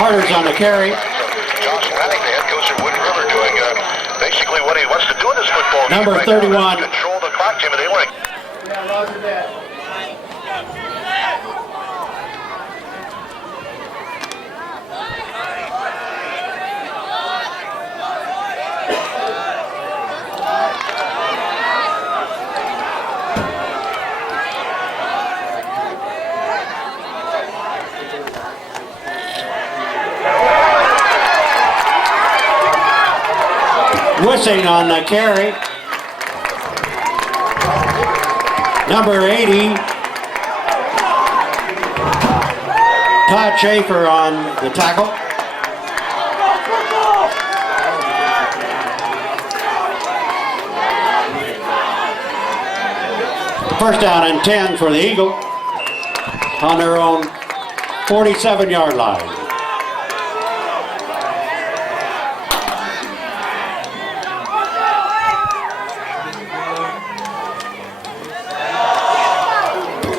Carter's on the carry. Josh Manning, the head coach at Wood River, doing basically what he wants to do in this football game. Number right 31. Now. Control the clock, Jimmy. They want to. Yeah, roger that. Wissing on the carry. Number 80. Todd Schaefer on the tackle. First down and 10 for the Eagle on their own 47-yard line.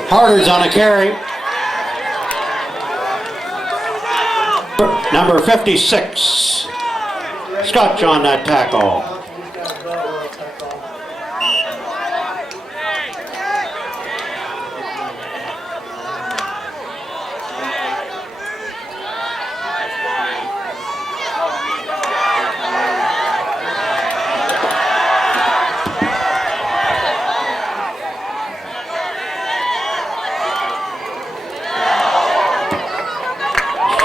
Carter's on a carry. Number 56. Scotch on that tackle.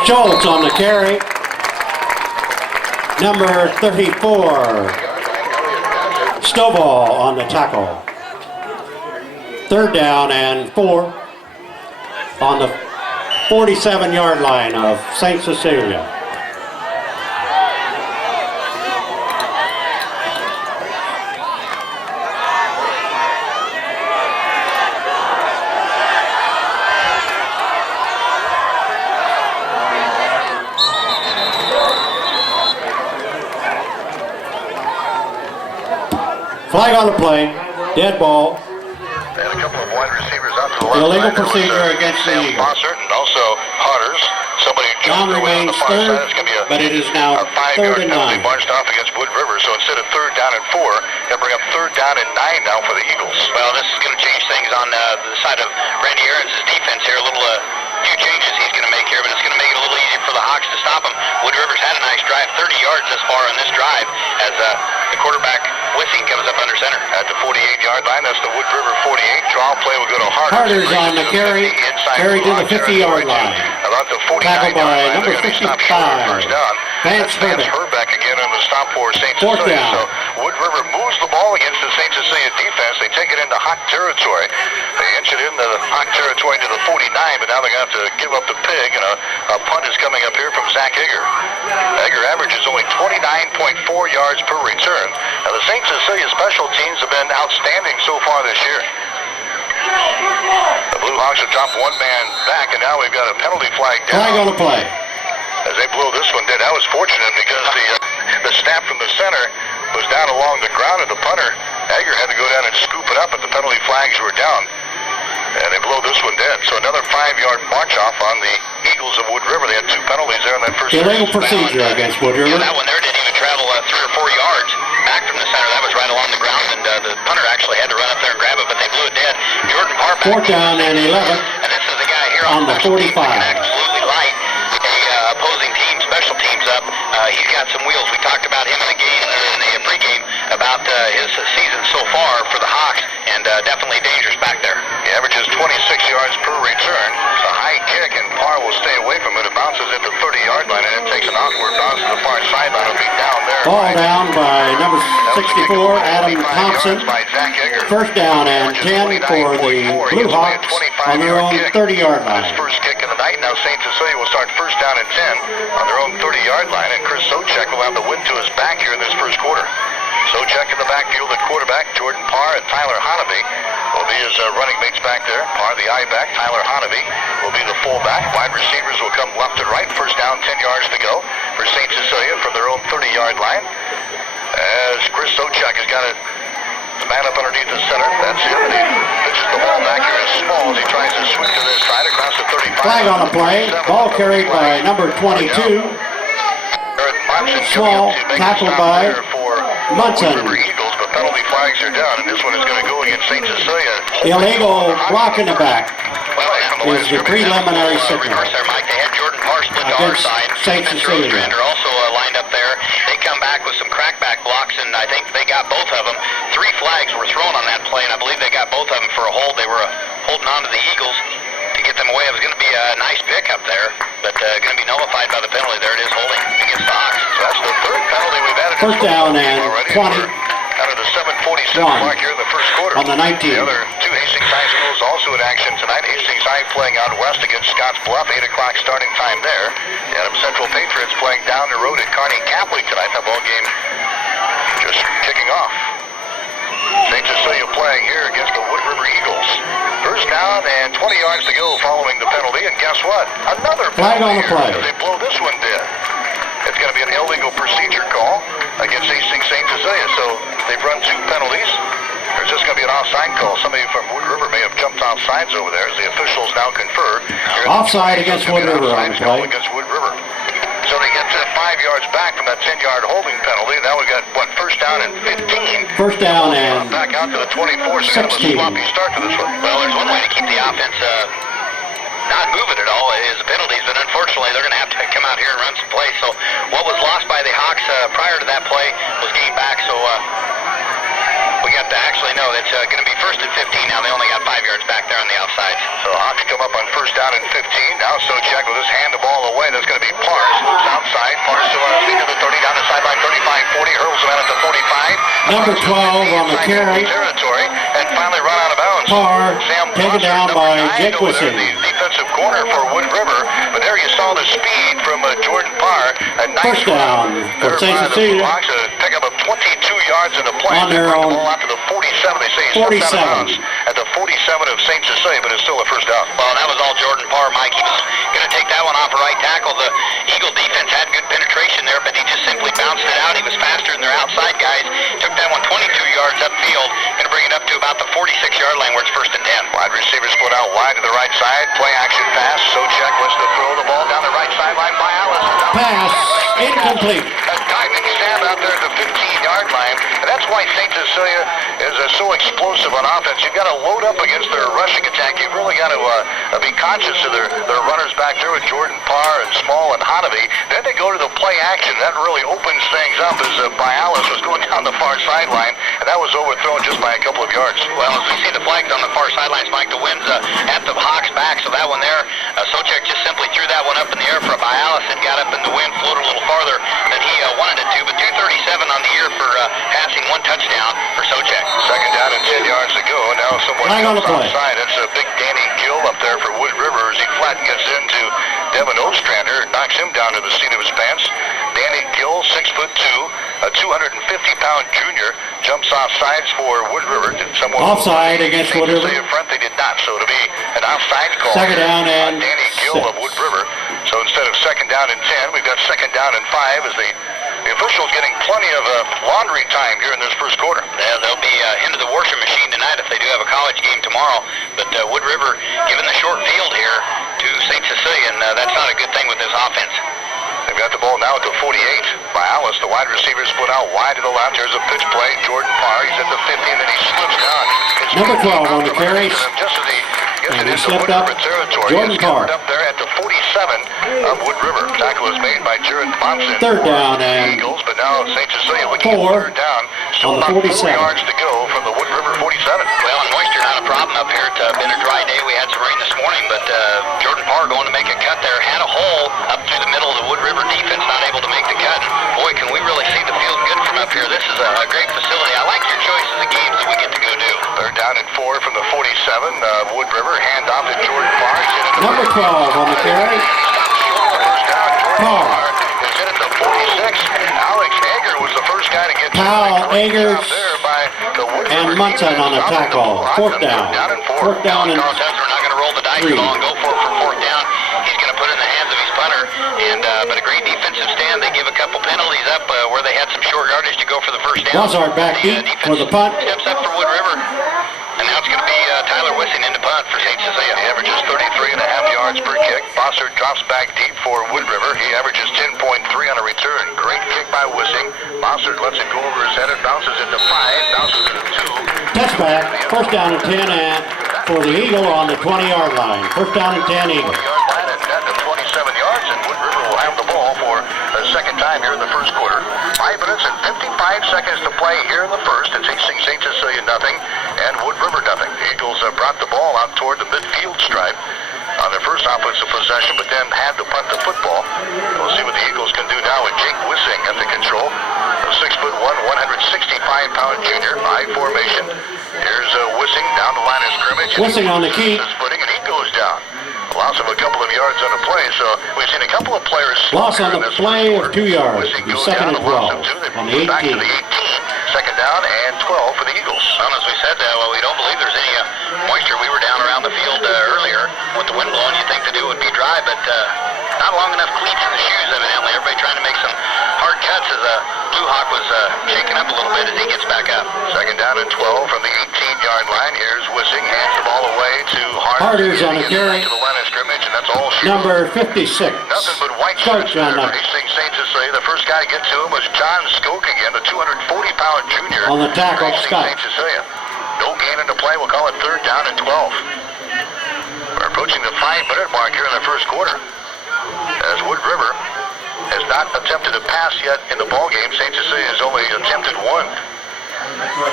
Schultz on the carry. Number 34. Stovall on the tackle. Third down and 4 on the 47-yard line of St. Cecilia. Flag on the play, dead ball. And a couple of wide receivers out to the left. Illegal procedure against the Eagles. Mossert and also Hotters. Somebody Down remains third, but it is now a 5-yard 3rd and 9. Marched off against Wood River, so instead of 3rd down and 4, they'll bring up 3rd down and 9 now for the Eagles. Well, this is going to change things on the side of Randy Aarons' defense here. A little few changes he's going to make here, but it's going to make it a little easier for the Hawks to stop him. Wood River's had a nice drive, 30 yards thus far on this drive, as the quarterback Wissing comes up under center. At the 48-yard line, that's the Wood River 48. Draw play will go to Harters. Harters on the carry, carry to the 50-yard line. About the 49-yard Tackled by line. number 55. Vance Herbeck again on the stop for St. Fourth Cecilia. down. So Wood River moves the ball against the St. Cecilia defense. They take it into hot territory. They inch it into the hot territory to the 49, but now they're going to have to give up the pig, and a punt is coming up here from Zach Egger. Egger averages only 29.4 yards per return. Now the St. Cecilia special teams have been outstanding so far this year. The Blue Hawks have dropped one man back, and now we've got a penalty flag down. Flag on the play. As they blow this one dead. That was fortunate because the snap from the center was down along the ground, and the punter, Egger, had to go down and scoop it up, but the penalty flags were down. And they blow this one dead. So another 5-yard march off on the Eagles of Wood River. They had 2 penalties there in that first Illegal procedure against Wood River. Yeah, that one there didn't even travel 3 or 4 yards back from the center. That was right along the ground, and the punter actually had to run up there and grab it, but they blew it dead. Jordan Parr back. 4th down and 11. And this is the guy here on the 45. Absolutely light opposing team, special teams up. He's got some wheels. We talked about him in the game, in the pregame, about his season so far for the Hawks, and definitely dangerous back there. He averages 26 yards per return. It's a high kick, and Parr will stay away from it. It bounces at the 30-yard line, and it takes an outward bounce to the far sideline. It'll be down there. Ball down by number 64, Adam Thompson. First down and 10 for the Blue Hawks on their own 30-yard line. His first kick of the night. Now St. Cecilia will start first down and 10 on their own 30-yard line, and Chris Socek will have the wind to his back here in this first quarter. Socek in the backfield at quarterback. Jordan Parr and Tyler Honaby will be his running mates back there. Parr the I-back. Tyler Honaby will be the fullback. Wide receivers will come left and right. First down, 10 yards to go for St. Cecilia from their own 30-yard line. As Chris Socek has got the man up underneath the center. That's him. And he pitches the the ball back here is Small as he tries to swing to this side across the 35. Flag on the play. Ball carried by number 22. Small, tackled by Munson. Eagles, but penalty flags are down, and this one is going to go against St. Cecilia. Illegal block in the back is the preliminary signal They had Jordan Parr split to our against side. St. Cecilia. Ostrander also lined up there. They come back with some crackback blocks, and I think they got both of them. 3 flags were thrown on that play, and I believe they got both of them for a hold. They were holding on to the Eagles to get them away. It was going to be a nice pick up there, but going to be nullified by the penalty. There it is, holding against the Hawks. So that's the 3rd penalty we've added. First down and 20. Out of the 7:47 mark here in the first quarter. On the 19. The other 2 Hastings High schools also in action tonight. Hastings High playing out west against Scotts Bluff, 8 o'clock starting time there. The Adams Central Patriots playing down the road at Kearney Catholic tonight. That ball game just kicking off. St. Cecilia playing here against the Wood River Eagles. First down and 20 yards to go following the penalty. And guess what? Another flag on the play. They blow this one dead. It's going to be an illegal procedure call against Hastings St. Cecilia. So they've run 2 penalties. There's just going to be an offside call. Somebody from Wood River may have jumped off sides over there as the officials now confer. Offside against Wood River on the play. Against Wood River. So they get to 5 yards back from that 10-yard holding penalty. Now we got, what, first down and 15. First down and back out to the 24. So 16. Kind of a sloppy start to this one. Well, there's one way to keep the offense not moving at all is the penalties, but unfortunately they're going to have to come out here and run some plays. So what was lost by the Hawks prior to that play was gained back. So we got to actually know it's going to be first and 15 now. They only got 5 yards back there on the outside. So Hawks come up on first down and 15. Now Socek with his hand the ball away. That's going to be Pars. Moves outside. Pars still on his feet to the 30 down the sideline. 35-40. Hurls him out at the 45. Number 12 on the carry. Territory and finally run out of bounds. Parr taken down by Jacqueson. The defensive corner for Wood River. But there you saw the speed from Jordan Parr. A nice First down for St. Cecilia. Pick up of 22 yards in the play. On their own. Out to the 47. They say he's 47. At the 47 of St. Cecilia, but it's still a first down. Well, that was all Jordan Parr, Mike. He was going to take that one off a right tackle. The Eagle defense had good penetration there, but he just simply bounced it out. He was faster than their outside guys. Took that one 22 yards upfield. Going to bring it up to about the 46-yard line where it's first and 10. Wide receiver split out wide to the right side. Play action pass. Socek wants to throw the ball down the right sideline by Alice. Pass incomplete. A diving stab out there at the 15-yard line. And that's why St. Cecilia is so explosive on offense. You've got to load up against their rushing attack. You've really got to be conscious of their runners back there with Jordan Parr and Small and Hanaby. Then they go to the play action. That really opens things up as Bialis was going down the far sideline, and that was overthrown just by a couple of yards. Well, as we see the flags on the far sidelines, Mike, the wind's at the Hawks' back, so that one there, Socek just simply threw that one up in the air for Bialis. It got up in the wind, floated a little farther than he wanted it to, but 237 on the year for passing, 1 touchdown for Socek. Second down and 10 yards to go. Now someone on the play. outside. That's a big Danny Gill up there for Wood River as he flat gets into Devin Ostrander, knocks him down to the seat of his pants. Danny Gill, 6'2", a 250-pound junior, jumps off sides for Wood River. Offside against Wood River. Front, they did not, so it'll be an offside call. Second down and Danny Gill 6. of Wood River. So instead of second down and 10, we've got second down and 5 as the officials getting plenty of laundry time here in this first quarter. Yeah, they'll be into the washing machine tonight if they do have a college game tomorrow. But Wood River giving the short field here to St. Cecilia, and that's not a good thing with this offense. They've got the ball now at the 48 by Alice. The wide receiver split out wide to the left. Here's a pitch play. Jordan Parr, he's at the 50, and then he slips down. Number 12 on the carry. Just as he gets And it he into slipped Wood up. River territory. Jordan Parr. Up there at the 47 of Wood River. Tackle is made by Jared Monson. Third down and Eagles, but now St. Cecilia looking 4 third down. Still on the about 47. 4 yards to go from the Wood River 47. Well, and moisture not a problem up here. It's been a dry day. We had some rain this morning, but Jordan Parr going to make a cut there. Had a hole up through the middle of the Wood River defense, not able to make the cut. Boy, can we really see the field good from up here. This is a great facility. I like your choices of games that we get to go do. They're down at 4 from the 47. Wood River, hand off to Jordan Parr. number 12 on the carry. Parr. Is in at the 46. Alex Hager was the first guy to get Powell, Eggers, there by the Wood and River Munson on the tackle. Fourth down. Fourth down and Carl Tesler not going to roll the dice 3. at all and go for it for fourth down. He's going to put it in the hands of his punter. And but a great defensive stand. They give a couple penalties up where they had some short yardage to go for the first down. Lazard back deep for the punt. Steps up for Wood River. And now it's going to be Tyler Wissig drops back deep for Wood River. He averages 10.3 on a return. Great kick by Wissing. Mossert lets it go over his head. It bounces into 5, bounces into 2. Touchback, first down and 10, and for the Eagle on the 20-yard line. First down and 10, Eagle. 20-yard line and down to 27 yards, and Wood River will have the ball for the second time here in the first quarter. 5 minutes and 55 seconds to play here in the first. It's Hastings St. Cecilia nothing, and Wood River nothing. The Eagles brought the ball out toward the midfield stripe on their first offensive possession, but then had to punt the football. We'll see what the Eagles can do now with Jake Wissing at the control. A 6'1", 165-pound junior, I formation. Here's Wissing down the line of scrimmage. Wissing on the key. His footing, and he goes down. A loss of a couple of yards on the play, so we've seen a couple of players. Loss on the play of 2 yards. Second and 12 on the 18. Back to the 18. Second down and 12 for the Eagles. Well, as we said, we don't believe there's any moisture. We were down around the field earlier with the wind blowing. You'd think the dew would be dry, but not long enough cleats in the shoes, evidently. Everybody trying to make some hard cuts as Blue Hawk was shaking up a little bit as he gets back up. Second down and 12 from the 18-yard line. Here's Wissing, hands the ball away to Harders on the carry. To the line of scrimmage, and that's all. Number 56. Nothing but white shirts there for Hastings St. Cecilia. The first guy to get to him was John Skoke again, the 240-pound junior. On the tackle, Scott. St. Cecilia. No gain in the play. We'll call it third down and 12. We're approaching the 5-minute mark here in the first quarter, as Wood River has not attempted a pass yet in the ball game. St. Cecilia has only attempted one.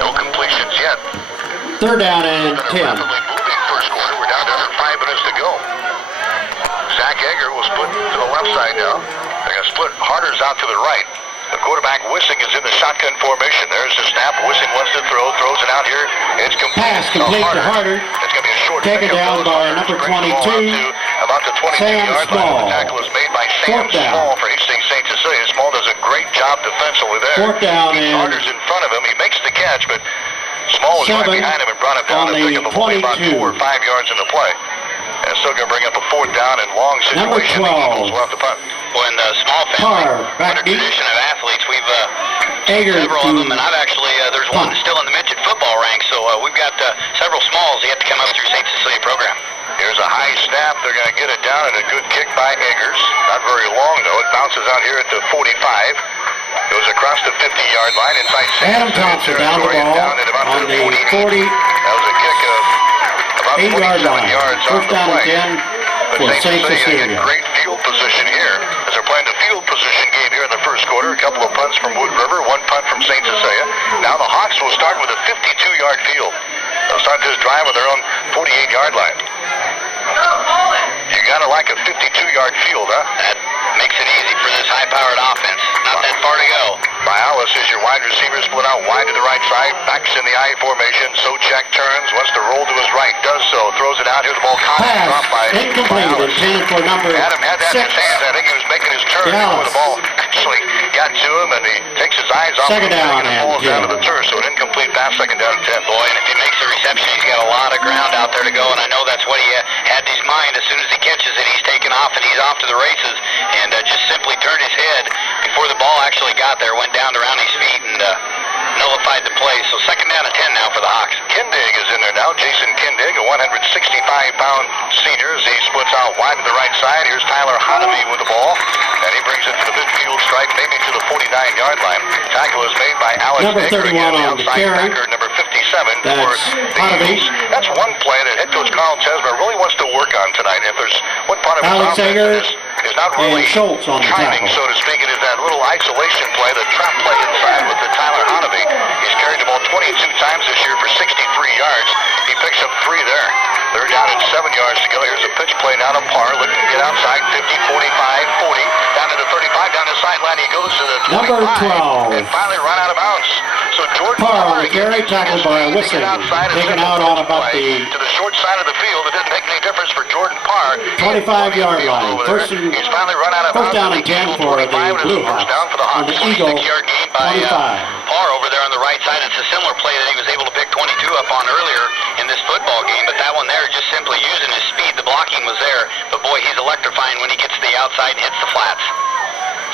No completions yet. Third down and 10. Rapidly moving first quarter. We're down to under 5 minutes to go. Zach Egger will split to the left side now. They're going to split Harders out to the right. The quarterback, Wissing, is in the shotgun formation. There's the snap. Wissing wants to throw, throws it out here. It's complete. Pass complete to Harder. It's going to be a short taken down by number 22, about the 22-yard line. The tackle is made by Sam Small for Hastings St. Cecilia. Small does a great job defensively there. Fourth down and Harder's in front of him. He makes the catch, but Small was right behind him and brought him down to pick up about 4 or 5 yards in the play. And still going to bring up a fourth down and long situation. The Eagles will have to punt. When the Small family, under tradition of athletes, we've several of them, and I've actually, there's one still in the midget football ranks, so we've got several Smalls yet to come up through St. Cecilia program. Here's a high snap. They're going to get it down, and a good kick by Eggers. Not very long, though. It bounces out here at the 45. Goes across the 50-yard line inside Adam Thompson down the ball down at about on the 40. That was a kick of about 8-yard line. yards First on the down play. again for St. Cecilia. Great field position here as they're playing the field position game here in the first quarter. A couple of punts from Wood River, one punt from St. Cecilia. Now the Hawks will start with a 52-yard field. They'll start this drive with their own 48-yard line. You gotta like a 52-yard field, huh? That makes it easy for this high-powered offense. Not that far to go. Bialis is your wide receiver, split out wide to the right side, backs in the I formation. Socek turns, wants to roll to his right, does so, throws it out here. The ball caught and dropped by incomplete. Intended for number Adam had that 6. in his hands. I think he was making his turn before the ball actually got to him, and he takes his eyes off second him down and falls down to the turf. So an incomplete pass, second down and 10. Boy, and if he makes the reception, he's got a lot of ground out there to go, and I know that's what he had in his mind. As soon as he catches it, he's taken off, and he's off to the races, and just simply turned his head before the ball actually got there, went down around his feet, and nullified the play. So second down and 10 now for the Hawks. Kindig is in there now. Jason Kindig, a 165-pound senior, as he splits out wide to the right side. Here's Tyler Hanavy with the ball, and he brings it to the midfield stripe, maybe to the 49-yard line. Tackle is made by Alex number 31 again, on the carry. Backer, number 57 That's for the Eagles. That's one play that head coach Carl Tesmer really wants to work on tonight. If there's one part of his offense is not really Schultz on the timing, tackle. so to speak, it is that little isolation play, the trap play inside with the Tyler Hanavy. He's carried the ball 22 times this year for 63 yards. He picks up 3 there. They're down at 7 yards to go. Here's a pitch play now to Parr, looking to get outside, 50, 45, 40, down to the 35, down the sideline. He goes to the 25, number 12. and finally run out of bounds. So Jordan Parr on the carry, tackled by Wissing. Taken out on about the to the short side of the field. It didn't make any difference for Jordan Parr. 25-yard line. He's finally run out of bounds. First down and 10 for the Blue Hawks. On the Eagle, 26-yard gain by 25. Parr over there on the right side. It's a similar play that he was able to pick 22 up on earlier in this football game, but that one there just simply using his speed. The blocking was there, but boy, he's electrifying when he gets to the outside and hits the flats.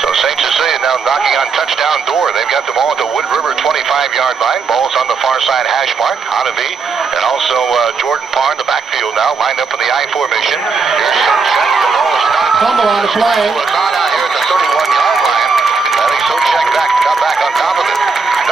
So St. St. Cecilia now knocking on touchdown door. They've got the ball at the Wood River 25-yard line. Ball's on the far side hash mark. Hanavy and also Jordan Parr in the backfield now, lined up in the I formation. Here's Socek. The ball is not. Fumble on the play. It's not out here at the 31-yard line. I think Socek got back on top of it.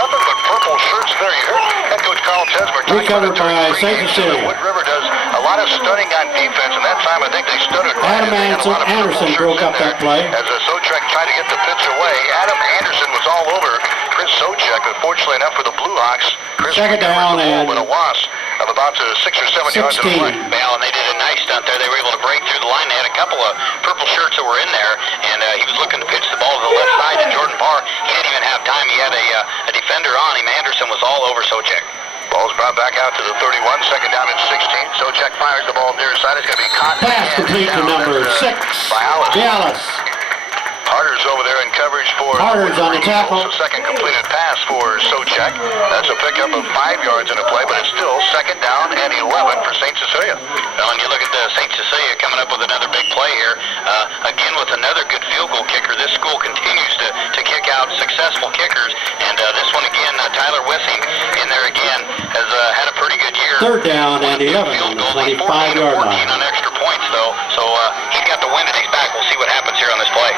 Nothing but purple shirts there. You heard head coach Carl Tesmer. Recovered by St. Cecilia. Wood River does a lot of stunning on defense, and that time I think they stuttered. Adam Anderson broke up that play. As Socek tried to get the pitch away, Adam Anderson was all over Chris Socek. Unfortunately enough for the Blue Hawks, Chris second down and with a loss of about 6 or 7 yards in the play. Well, and they did a nice stunt there. They were able to break through the line. They had a couple of purple shirts that were in there, and he was looking to pitch the ball to the left side to Jordan Parr. He didn't even have time. He had a defender on him. Anderson was all over Socek. Ball's brought back out to the 31, second down at 16. Socek fires the ball near side. It's going to be caught. Pass complete to number 6. Bialis. Harder's over there in coverage for... Harder's on the tackle. So second completed pass for Socek. That's a pickup of 5 yards in a play, but it's still second down and 11 for St. Cecilia. Well, and you look at the St. Cecilia coming up with another big play here. Again, with another good field goal kicker. This school continues to kick out successful kickers. And this one again, Tyler Wissing in there again has had a pretty good year. Third down and 11 on the 25-yard line. On extra points, though. So he's got the wind at his back. We'll see what happens here on this play.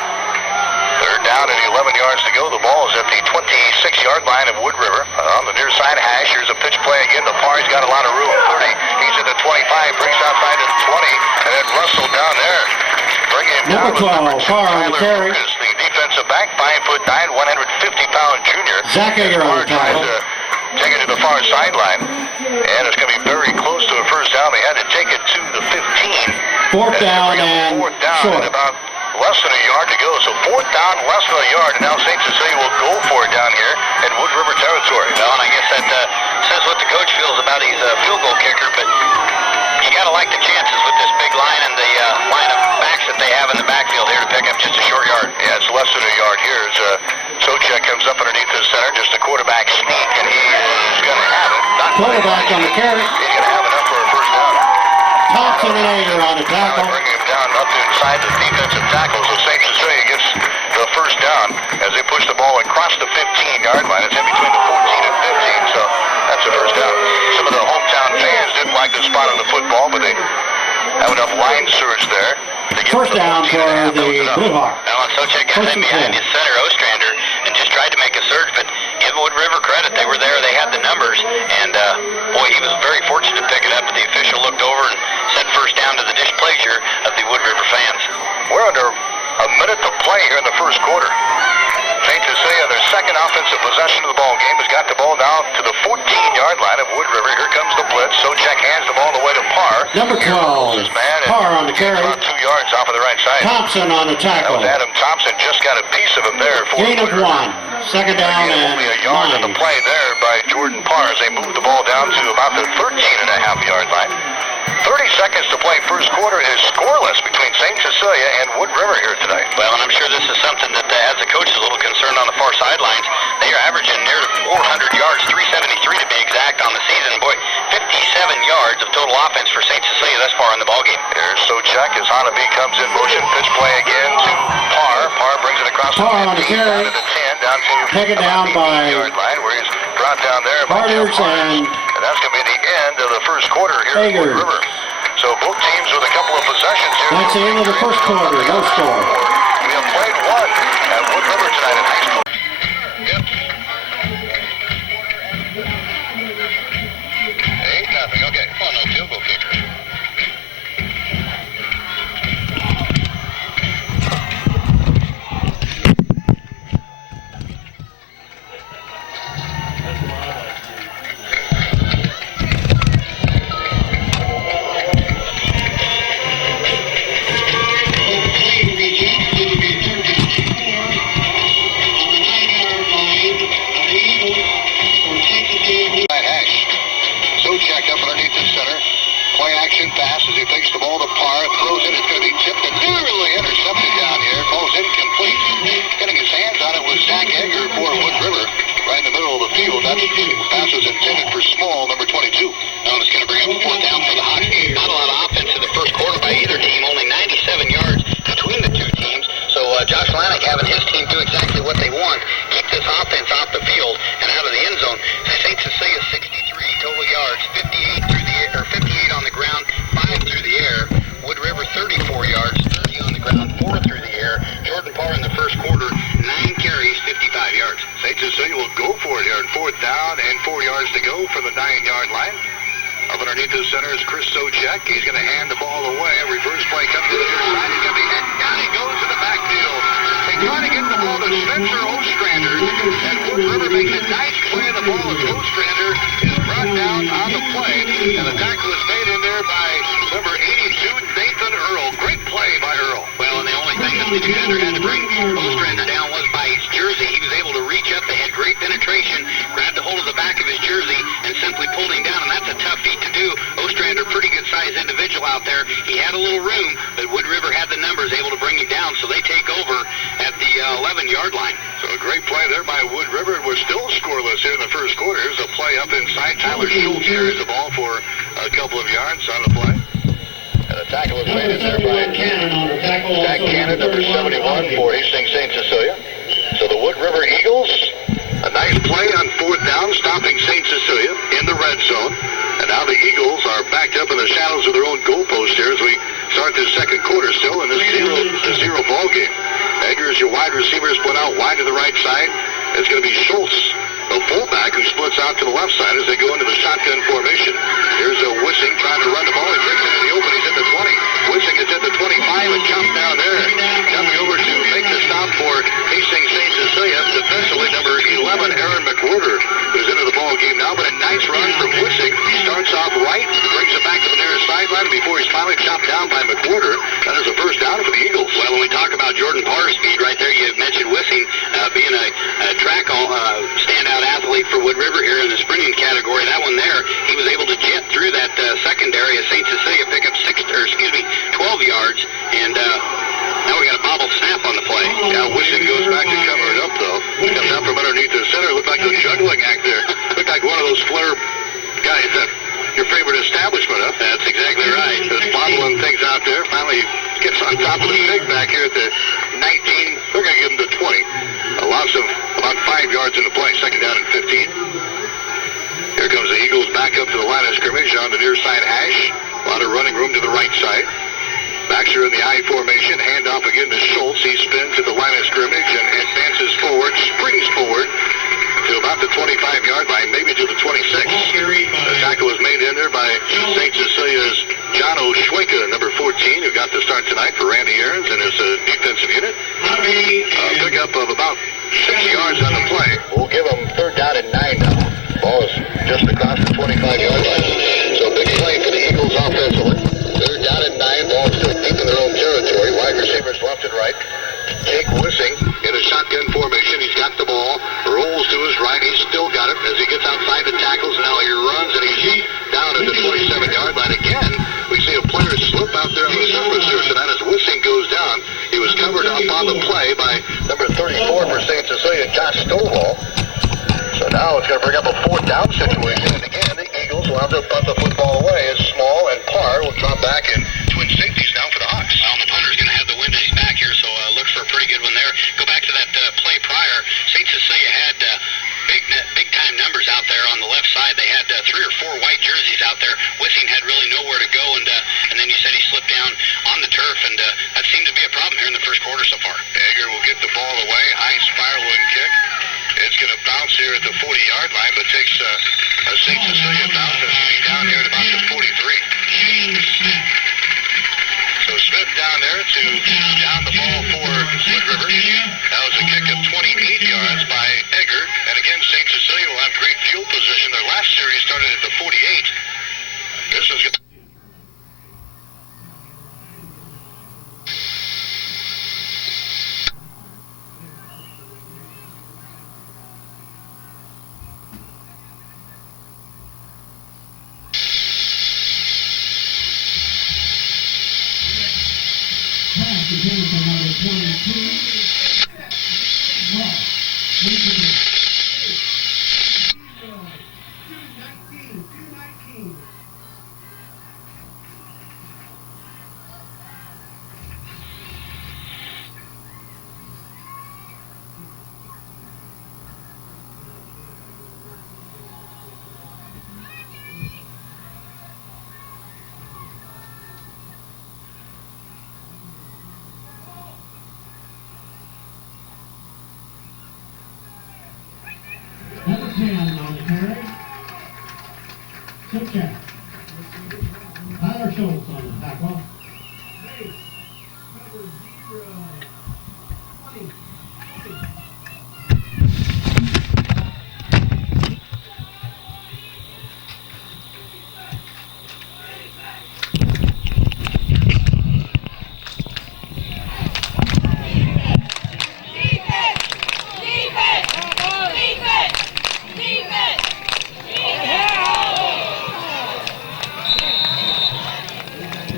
Third down and 11 yards to go. The ball is at the 26-yard line of Wood River. On the near side hash, here's a pitch play again. The Parr, he's got a lot of room. 30, he's at the 25, brings outside to the 20, and then Russell down there. Bringing him number down 12, Parr on the carry. The defensive back, 5'9", 150-pound junior. Zach Eger on the tackle. Take it to the far sideline, and it's going to be very close to a first down. They had to take it to the 15. Fourth down and short. About less than a yard to go. So fourth down, less than a yard, and now St. Cecilia will go for it down here in Wood River territory. Well, and I guess that says what the coach feels about his field goal kicker, but you got to like the chances with this big line and the line of backs that they have in the backfield here to pick up just a short yard. Yeah, it's less than a yard here. As Socek comes up underneath the center, just a quarterback sneak, and he's going to have it. Quarterback on the carry. He's going to have enough for a first down. Thompson and Eger on the tackle. Bringing him down up inside the defensive tackle, so St. Cecilia gets the first down as they push the ball across the 15-yard line. It's in between the 14 and 15, so that's a first down. Some of the hometown fans didn't like the spot on the football, but they have enough line surge there. First down for the Blue Hawks. Alan Socek got in behind his center, Ostrander, and just tried to make a surge, but give Wood River credit. They were there, they had the numbers, and boy, he was very fortunate to pick it up, but the official looked over and said first down to the displeasure of the Wood River fans. We're under a minute to play here in the first quarter. St. Cecilia, their second offensive possession of the ball game, has got the ball now to the 14-yard line of Wood River. Here comes the blitz. Socek hands the ball away to Parr. Number 12, Parr on the carry. About 2 yards off of the right side. Thompson on the tackle. That was Adam Thompson, just got a piece of him there. Gain of 1. Second down and only a yard on the play there by Jordan Parr as they moved the ball down to about the 13.5-yard line. 30 seconds to play first quarter is scoreless between St. Cecilia and Wood River here tonight. Well, and I'm sure this is something that has the coaches a little concerned on the far sidelines. They are averaging near 400 yards, 373 to be exact on the season. Boy, 57 yards of total offense for St. Cecilia thus far in the ballgame. There's Socek as Hanavy comes in motion. Pitch play again to Parr. Parr brings it across the 15, down to the 10, down to taken down by yard line where he's brought down there by Harder's and that's going to be the end of the first quarter here in Wood River. So both teams with a couple of possessions here. That's the end of the first quarter. No score. We have played one at Wood River tonight in high school. Yep. 8-0. Okay. Oh, no field goal kicker. Pass as he takes the ball to Parr, throws it. It's going to be tipped and nearly intercepted down here. Ball's incomplete. Getting his hands on it was Zach Eger for Wood River, right in the middle of the field. That pass was intended for small, number 22. Now it's going to bring up fourth down for the Hawks. Not a lot of offense in the first quarter by either team. Only 97 yards between the two teams. So Josh Lanik having his this team do exactly what they want, keep this offense off the field and out of the end zone. St. Cecilia 63 total yards, 58 through the air, or 58 on the ground, 5 through the air. Wood River 34 yards, 30 on the ground, 4 through the air. Jordan Parr in the first quarter, 9 carries, 55 yards. St. Cecilia will go for it here on 4th down and 4 yards to go from the 9-yard line. Up underneath the center is Chris Socek. He's going to hand the ball away. A reverse play comes to the near side. He's going to be hit. Down he goes to the backfield. They try to get the ball to Spencer Ostrander. And Wood River makes a nice play. The ball of Ostrander is brought down on the play. And the tackle is made in there by number 82, Nathan Earl. Great play by Earl. Well, and the only thing that the defender had to bring Ostrander down was by his jersey. He was able to reach up. They had great penetration, grabbed a hold of the back of his jersey, and simply pulled him down. And that's a tough feat to do. Ostrander, pretty good-sized individual out there. He had a little room, but Wood River had the numbers, able to bring him down, so they take over at the 11-yard line. So a great play there by Wood River. We're still scoreless here in the first quarter. Here's a play up inside. Tyler Schultz carries the ball for a couple of yards on the play. And a tackle is made in there by Jack Cannon, number 71 for Hastings St. Cecilia. So the Wood River Eagles, a nice play on 4th down, stopping St. Cecilia in the red zone. And now the Eagles are backed up in the shadows of their own goalpost here as we start this second quarter still in this 0-0 ball game. Egger is your wide receiver, split out wide to the right side. It's going to be Schultz, the fullback, who splits out to the left side as they go into the shotgun formation. Here's a Wissing trying to run the ball. He breaks into the open. He's at the 20. Wissing is at the 25 and chopped down there. Coming over to make the stop for Hastings St. Cecilia, defensively number 11, Aaron McWhorter, who's into the ball game now. But a nice run from Wissing. He starts off right, brings it back to the nearest sideline before he's finally chopped down by McWhorter. That is a first down for the Eagles. Well, when we talk about Jordan Parr's speed right there, you mentioned Wissing being a track standout athlete for Wood River here in the sprinting category. That one there, he was able to jet through that secondary as St. Cecilia pick up 12 yards, and now we got a bobble snap on the play. Now Wissing goes back to cover it up, though. Comes out from underneath the center. Looked like a juggling act there. Looked like one of those flare guys that your favorite establishment, huh? That's exactly right. Just bobbling things out there. Finally gets on top of the pig back here at the 19. They're going to give him the 20. A loss of about 5 yards in the play. Second down and 15. Here comes the Eagles back up to the line of scrimmage on the near side hash. A lot of running room to the right side. Backs are in the I formation. Hand off again to Schultz. He spins at the line of scrimmage and advances forward, springs forward to about the 25-yard line, maybe to the 26. The tackle was made in there by St. Cecilia's John Oshwinka, number 14, who got the start tonight for Randy Aarons and his defensive unit. A pickup of about 6 yards on the play. We'll give them third down and 9 now. Ball is just across the 25-yard line. So big play for the Eagles offensively. Third down and 9. Ball still deep in their own territory. Wide receivers left and right. Jake Wissing in a shotgun formation. He's got the ball. Rolls to his right. He's still got it as he gets outside the tackles. Now he runs and he's down at the 27-yard line again. We see a player slip out there on the surface here. So that as Wissing goes down, he was covered up on the play by number 34 for St. Cecilia, Josh Stovall. So now it's going to bring up a fourth down situation. And again, the Eagles will have to punt the football away as Small and Parr will drop back in twin safeties now for the Hawks. Well, the punter's going to have the wind at his back here, so look for a pretty good one there. Go back to that play prior. St. Cecilia had big-time numbers out there on the left side. They had 3 or 4 white jerseys out there. Wissing had really nowhere to go, and then you said he slipped down on the turf, and that seemed to be a problem here in the first quarter so far. Egger will get the ball away. High spiraling kick. It's going to bounce here at the 40-yard line, but takes a St. Cecilia bounce and be down here at about the 43. So Smith down there to down the ball for Wood River. That was a kick of 28 yards by Egger. And again, St. Cecilia will have great field position. Their last series started at the 48. This is going to... So check. Tyler Schultz on the tackle.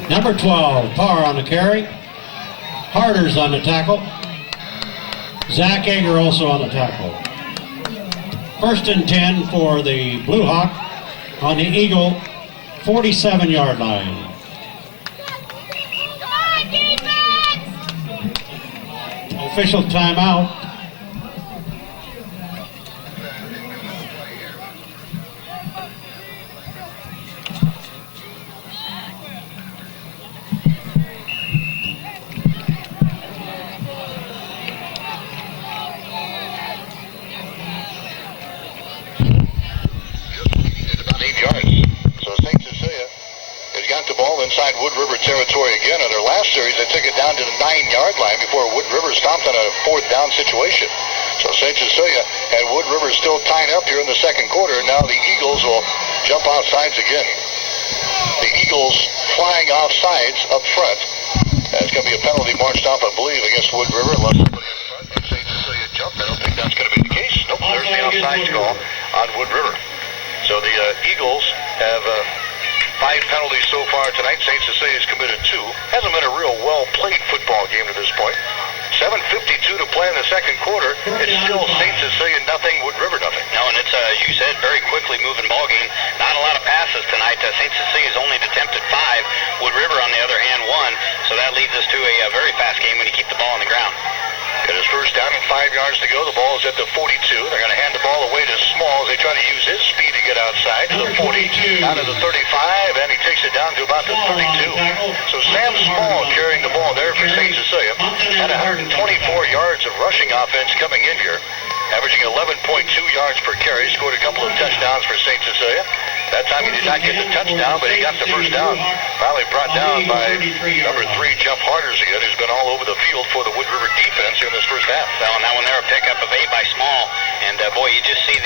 Number 12, Parr on the carry. Harder's on the tackle. Zach Ager also on the tackle. 1st and 10 for the Blue Hawk on the Eagle 47-yard line. Official timeout. Inside Wood River territory again. On their last series, they took it down to the 9-yard line before Wood River stopped on a 4th down situation. So St. Cecilia and Wood River still tied up here in the second quarter. Now the Eagles will jump offsides again. The Eagles flying offsides up front. It's going to be a penalty marched off, I believe, against Wood River unless somebody up front makes St. Cecilia jump. I don't think that's going to be the case. Nope, there's the offsides call on Wood River. So the Eagles have 5 penalties so far tonight. St. Cecilia's committed 2. Hasn't been a real well-played football game to this point. 7:52 to play in the second quarter. It's still St. Cecilia nothing, Wood River nothing. No, and it's, as you said, very quickly moving ball game. Not a lot of passes tonight. St. Cecilia's only attempted 5. Wood River, on the other hand, 1. So that leads us to a very fast game when you keep the ball on the ground. It is first down and 5 yards to go. The ball is at the 42. They're going to hand the ball away to Small as they try to use his speed to get outside to the 40, down to the 35, and he takes it down to about the 32. So Sam Small carrying the ball there for St. Cecilia. Had 124 yards of rushing offense coming in here, averaging 11.2 yards per carry. Scored a couple of touchdowns for St. Cecilia. That time he did not get the touchdown, but he got the first down. Finally brought down by number 3, Jeff Harders again, who's been all over the field for the Wood River defense here in this first half. Well, and that one there, a pickup of 8 by Small. And, boy, you just see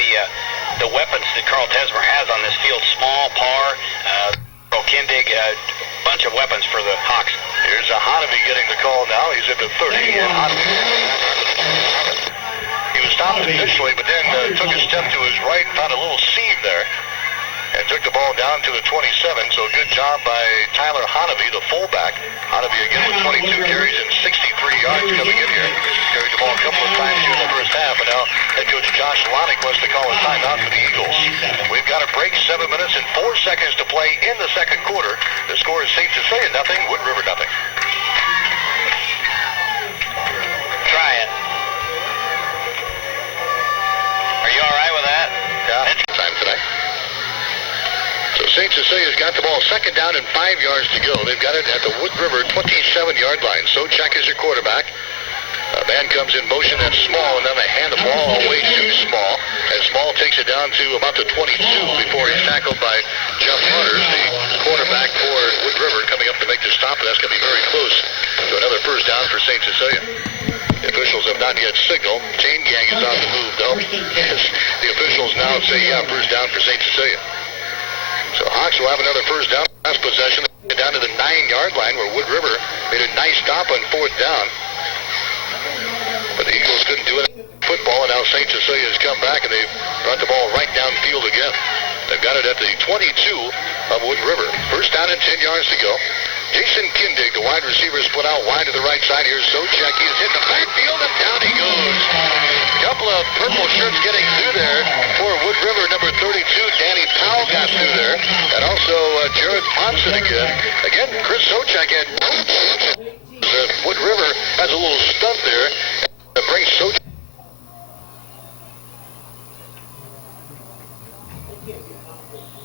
the weapons that Carl Tesmer has on this field. Small, Parr, Kindig, a bunch of weapons for the Hawks. Here's Hanabi getting the call now. He's at the 30, and Hanabi. He was stopped initially, but then took a step to his right and found a little seam there. And took the ball down to the 27, so good job by Tyler Hanabi, the fullback. Hanabi again with 22 carries and 63 yards coming in here. Carried the ball a couple of times here in the first half, and now head coach Josh Lonick wants to call a timeout for the Eagles. We've got a break, 7 minutes and 4 seconds to play in the second quarter. The score is St. Cecilia nothing, Wood River nothing. Try it. Are you all right with that? Yeah, time tonight. So St. Cecilia's got the ball, second down and 5 yards to go. They've got it at the Wood River 27-yard line. So Check is your quarterback. A man comes in motion, that's Small, and then they hand the ball away to Small. And Small takes it down to about the 22 before he's tackled by Jeff Hunters, the quarterback for Wood River, coming up to make the stop, and that's going to be very close to another first down for St. Cecilia. The officials have not yet signaled. Chain gang is on the move, though. The officials now say, yeah, first down for St. Cecilia. So Hawks will have another first down. Last possession down to the 9-yard line where Wood River made a nice stop on 4th down. But the Eagles couldn't do it in football, and now St. Cecilia has come back, and they've brought the ball right downfield again. They've got it at the 22 of Wood River. First down and 10 yards to go. Jason Kindig, the wide receiver, split out wide to the right side. Here's Socek. He's hit the backfield, and down he goes. Couple of purple shirts getting through there for Wood River. Number 32, Danny Powell got through there. And also Jared Ponson again. Again, Chris Socek had Wood River has a little stunt there that brings Socek.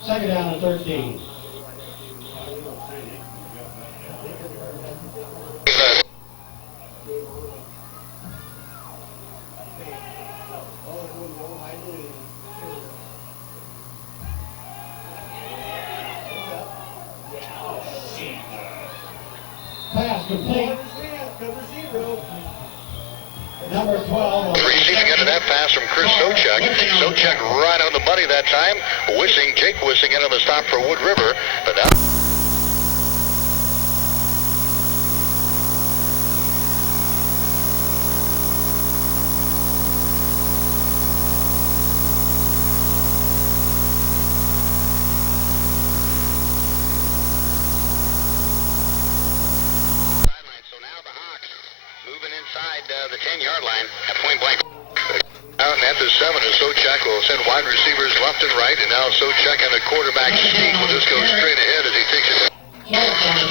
Second down and 13. complete. Number 12. Receiving into that pass from Chris Sochek. Sochek right on the money that time. Jake Wissing in on the stop for Wood River. But now the 10-yard line at point blank. Down at the 7 is Sochek will send wide receivers left and right, and now Sochek and the quarterback sneak will just go straight ahead as he takes it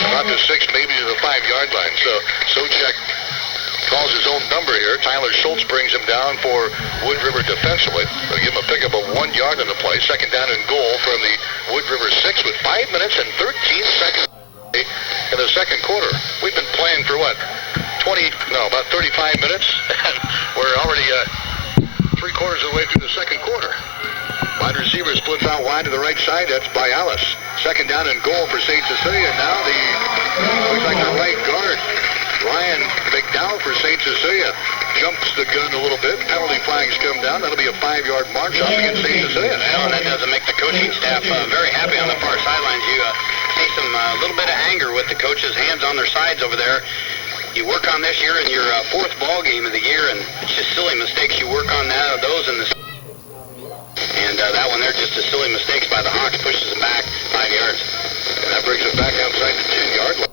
about the 6, maybe to the 5-yard line. So Sochek calls his own number here. Tyler Schultz brings him down for Wood River defensively. They'll give him a pickup of 1 yard in the play. Second down and goal from the Wood River 6 with 5 minutes and 13 seconds in the second quarter. We've been playing for what? About 35 minutes. We're already 3/4 of the way through the second quarter. Wide receiver splits out wide to the right side. That's Bialis. Second down and goal for St. Cecilia. Now looks like the right guard, Ryan McDowell for St. Cecilia, jumps the gun a little bit. Penalty flags come down. That'll be a 5-yard march off against St. Cecilia. Well, and that doesn't make the coaching staff very happy on the far sidelines. You see some little bit of anger with the coaches' hands on their sides over there. You work on this year in your 4th ball game of the year, and it's just silly mistakes. You work on those in the and that one there, just a silly mistakes by the Hawks, pushes them back 5 yards. And that brings it back outside the 10-yard line.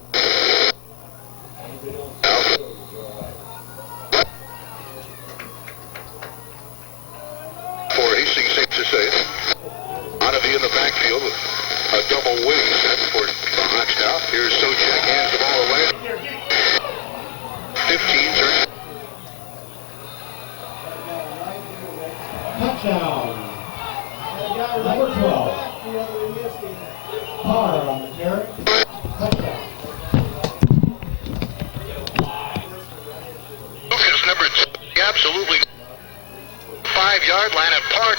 For Hastings St. Cecilia. Ottavy in the backfield with a double wing set for the Hawks now. Here's Sochek, hands the ball away. 15 turns. Touchdown. Number 12. Parr on the carry. Touchdown. Lucas, number 2, absolutely 5-yard line at Parr.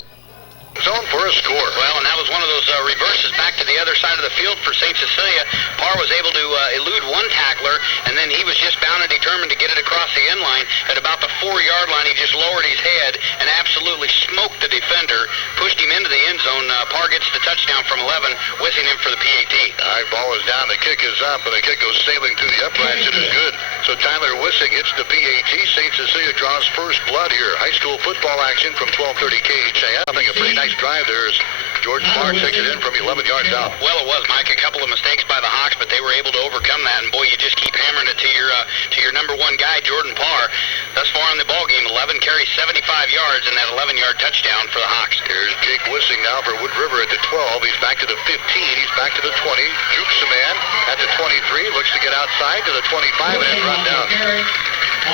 Zone for a score. Well, and that was one of those reverses back to the other side of the field for St. Cecilia. Parr was able to elude one tackler, and then he was just bound and determined to get it across the end line. At about the 4-yard line, he just lowered his head and absolutely smoked the defender, pushed him into the end zone. Parr gets the touchdown from 11, whizzing him for the PAT. High ball is down, the kick is up, and the kick goes sailing through the uprights. It is good. So Tyler Wissing hits the PAT. St. Cecilia draws first blood here. High school football action from 1230 KHAS. I think a pretty nice drive there as Jordan Parr takes it in from 11 yards out. Well, it was, Mike, a couple of mistakes by the Hawks, but they were able to overcome that, and boy, you just keep hammering it to your number 1 guy, Jordan Parr. Thus far in the ball game, 11 carries, 75 yards, and that 11-yard touchdown for the Hawks. Here's Jake Wissing now for Wood River at the 12. He's back to the 15. He's back to the 20. Jukes a man at the 23. Looks to get outside to the 25 and then run down.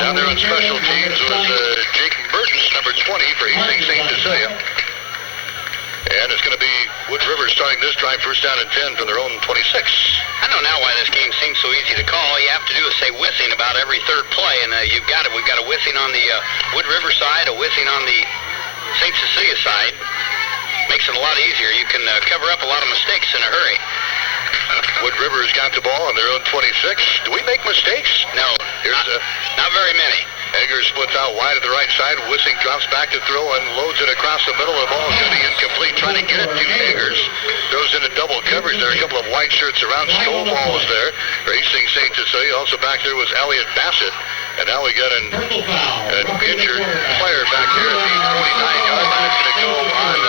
Down there on special teams was Jake Mertens, number 20 for Hastings St. Cecilia. And it's going to be Wood River starting this drive first down and 10 from their own 26. I don't know why this game seems so easy to call. All you have to do is say whizzing about every third play, and you've got it. We've got a whizzing on the Wood River side, a whizzing on the St. Cecilia side. Makes it a lot easier. You can cover up a lot of mistakes in a hurry. Wood River has got the ball on their own 26. Do we make mistakes? No, not very many. Eggers splits out wide at the right side. Wissing drops back to throw and loads it across the middle. The ball is going to be incomplete. Trying to get it to Eggers. Throws into double coverage there. A couple of white shirts around. Stovall was there for Hastings St. Cecilia. Also back there was Elliot Bassett. And now we got an injured player back here at the 49-yard line. It's going to go on...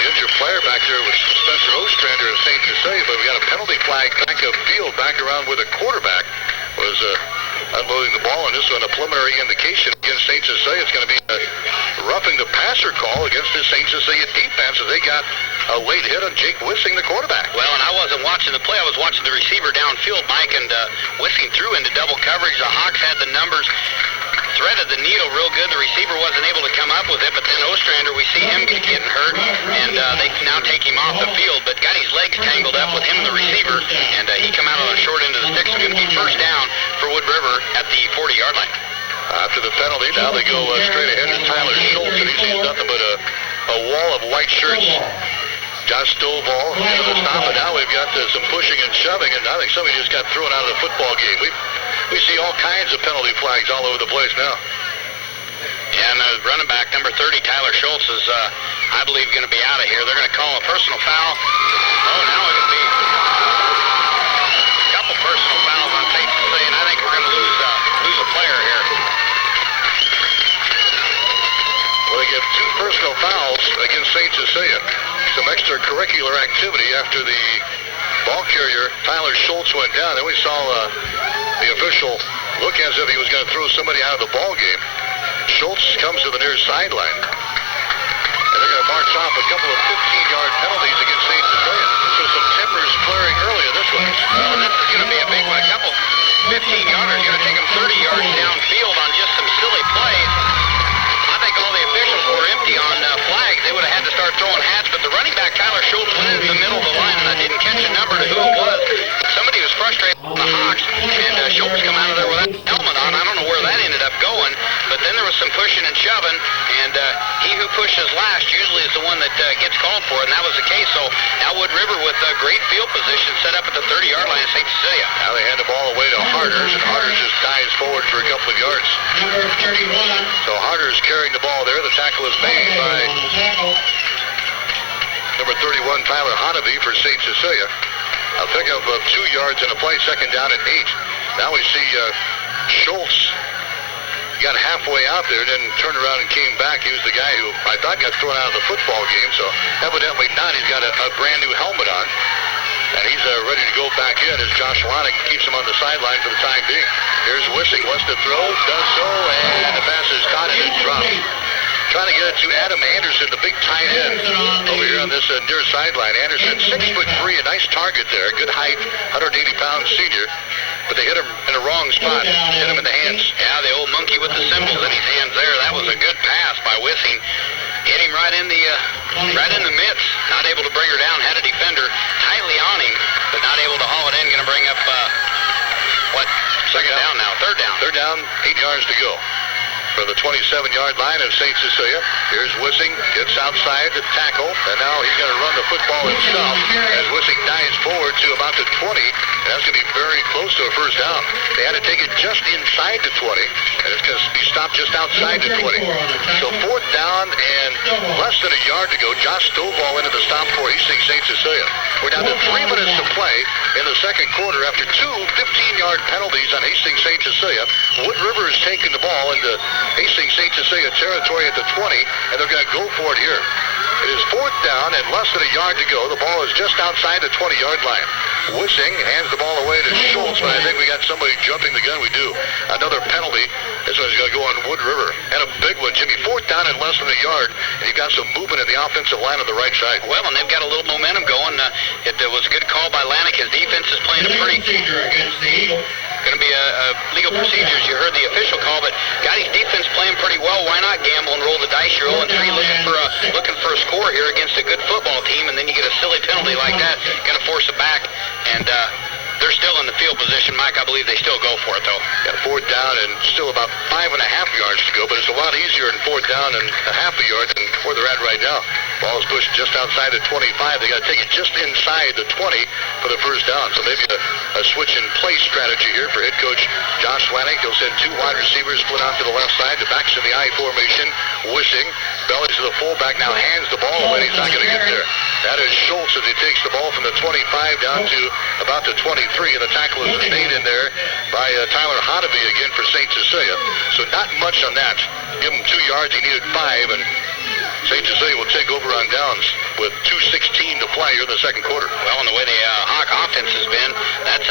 the injured player back there was Spencer Ostrander of St. Cecilia, but we got a penalty flag back upfield, back around where the quarterback was unloading the ball, and this one a preliminary indication against St. Cecilia. It's going to be a roughing the passer call against the St. Cecilia defense as they got a late hit on Jake Wissing, the quarterback. Well, and I wasn't watching the play. I was watching the receiver downfield, Mike, and Wissing threw into double coverage. The Hawks had the numbers. Threaded the needle real good. The receiver wasn't able to come up with it, but then Ostrander, we see him getting hurt, and they now take him off the field, but got his legs tangled up with him and the receiver, and he come out on the short end of the stick. So it's going to be first down for Wood River at the 40-yard line. After the penalty, now they go straight ahead to Tyler Schultz, and he sees nothing but a wall of white shirts Josh Stovall into the stop, and now we've got some pushing and shoving, and I think somebody just got thrown out of the football game. We see all kinds of penalty flags all over the place now. Yeah, and the running back, number 30, Tyler Schultz, is, I believe, going to be out of here. They're going to call a personal foul. Oh, now it's going to be a couple personal fouls on St. Cecilia, and I think we're going to lose a player here. Well, they get 2 personal fouls against St. Cecilia. Some extracurricular activity after the ball carrier, Tyler Schultz, went down. Then we saw the official look as if he was going to throw somebody out of the ball game. Schultz comes to the near sideline. And they're going to march off a couple of 15-yard penalties against St. Cecilia. So some timbers flaring early in this one. Well, this is going to be a big one. A couple 15-yarders going to take them 30 yards downfield on just some silly plays. I think all the officials were empty on flags. They would have had to start throwing hats, but the running back, Tyler Schultz, went into the middle of the line, and I didn't catch a number to who it was. Somebody was frustrated with the Hawks, and Schultz come out of there with that helmet on. I don't know where that ended up going, but then there was some pushing and shoving, and he who pushes last usually is the one that gets called for, and that was the case. So now Wood River with great field position set up at the 30-yard line of St. Cecilia. Now they hand the ball away to Harders, and Harders just dives forward for a couple of yards. Number 31. So Harders carrying the ball there. The tackle is made by number 31, Tyler Honnevy for St. Cecilia. A pickup of 2 yards and a play, second down and 8. Now we see Schultz got halfway out there, then turned around and came back. He was the guy who I thought got thrown out of the football game, so evidently not. He's got a brand new helmet on, and he's ready to go back in as Josh Lonick keeps him on the sideline for the time being. Here's Wissing, wants to throw, does so, and the pass is caught and it's dropped. Trying to get it to Adam Anderson, the big tight end, over here on this near sideline. Anderson, 6'3", a nice target there, good height, 180-pound senior. But they hit him in the wrong spot, hit him in the hands. Yeah, the old monkey with the cymbals in his hands there. That was a good pass by Wissing. Hit him right in the midst. Not able to bring her down. Had a defender tightly on him, but not able to haul it in. Going to bring up, second down now, third down. Third down, 8 yards to go. For the 27-yard line of St. Cecilia. Here's Wissing, gets outside to tackle, and now he's going to run the football himself as Wissing dives forward to about the 20, and that's going to be very close to a first down. They had to take it just inside the 20, and it's going to be stopped just outside the 20. So fourth down and less than a yard to go. Josh Stovall into the stop for Hastings St. Cecilia. We're down to 3 minutes to play in the second quarter after 2 15-yard penalties on Hastings St. Cecilia. Wood River is taking the ball into Hastings St. Cecilia territory at the 20, and they're going to go for it here. It is fourth down and less than a yard to go. The ball is just outside the 20-yard line. Wissing hands the ball away to Schultz, but I think we got somebody jumping the gun. We do. Another penalty. This one's going to go on Wood River. And a big one, Jimmy. Fourth down and less than a yard, and you've got some movement in the offensive line on the right side. Well, and they've got a little momentum going. It was a good call by Lanick. His defense is playing a pretty... procedure against the Eagle. Going to be a legal procedures. You heard the official call, but got his defense playing pretty well. Why not gamble and roll the dice? You're 0-3 looking for a score here against a good football team, and then you get a silly penalty like that. Going to force it back, and they're still in the field position, Mike. I believe they still go for it, though. Got fourth down and still about 5.5 yards to go, but it's a lot easier in fourth down and a half a yard than where they're at right now. Ball is pushed just outside the 25. They got to take it just inside the 20 for the first down. So maybe a switch in play strategy here for head coach Josh Lanick. He'll send 2 wide receivers split out to the left side. The backs in the I formation. Wissing, bellies to the fullback, now hands the ball away. He's not going to get there. That is Schultz as he takes the ball from the 25 down to about the 23, and the tackle is made in there by Tyler Honnevy again for St. Cecilia. So not much on that. Give him 2 yards. He needed 5, and St. Cecilia will take over on downs with 2:16 to play here in the second quarter. Well, and the way the Hawk offense has been, that's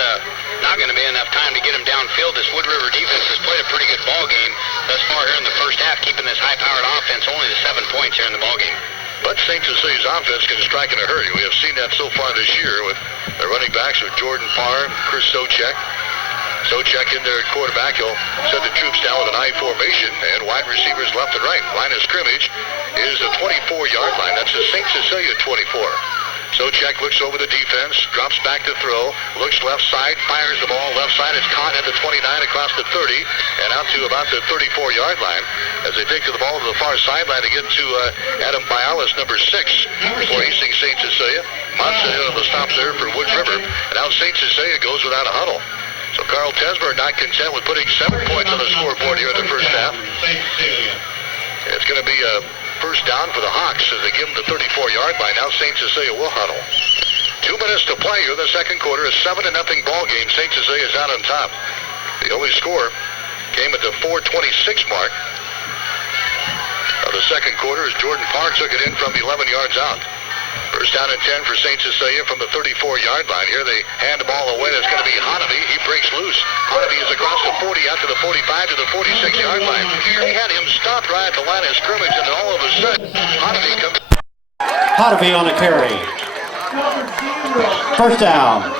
not going to be enough time to get him downfield. This Wood River defense has played a pretty good ball game thus far here in the first half, keeping this high-powered offense only to 7 points here in the ball game. But St. Cecilia's offense can strike in a hurry. We have seen that so far this year with their running backs with Jordan Parr, Chris Socek. Socek in there at quarterback. He'll set the troops down with an I formation and wide receivers left and right. Line of scrimmage is the 24-yard line. That's the St. Cecilia 24. Socek looks over the defense, drops back to throw, looks left side, fires the ball left side. It's caught at the 29 across the 30 and out to about the 34-yard line as they take the ball to the far sideline to get to Adam Bialas, number 6 for Hastings St. Cecilia. Monson in on the stops there for Wood River, and now St. Cecilia goes without a huddle. So Carl Tesmer not content with putting 7 points on the scoreboard here in the first half. It's going to be a first down for the Hawks as they give them the 34-yard line. Now St. Cecilia will huddle. 2 minutes to play here in the second quarter. A 7-0 ball game. St. Cecilia is out on top. The only score came at the 4:26 mark of the second quarter as Jordan Park took it in from 11 yards out. First down and 10 for St. Cecilia from the 34-yard line. Here they hand the ball away. That's going to be Hanavi. He breaks loose. Hanavi is across the 40 out to the 45 to the 46-yard line. They had him stopped right at the line of scrimmage, and then all of a sudden, Hanavi comes. Hanavi on the carry. First down.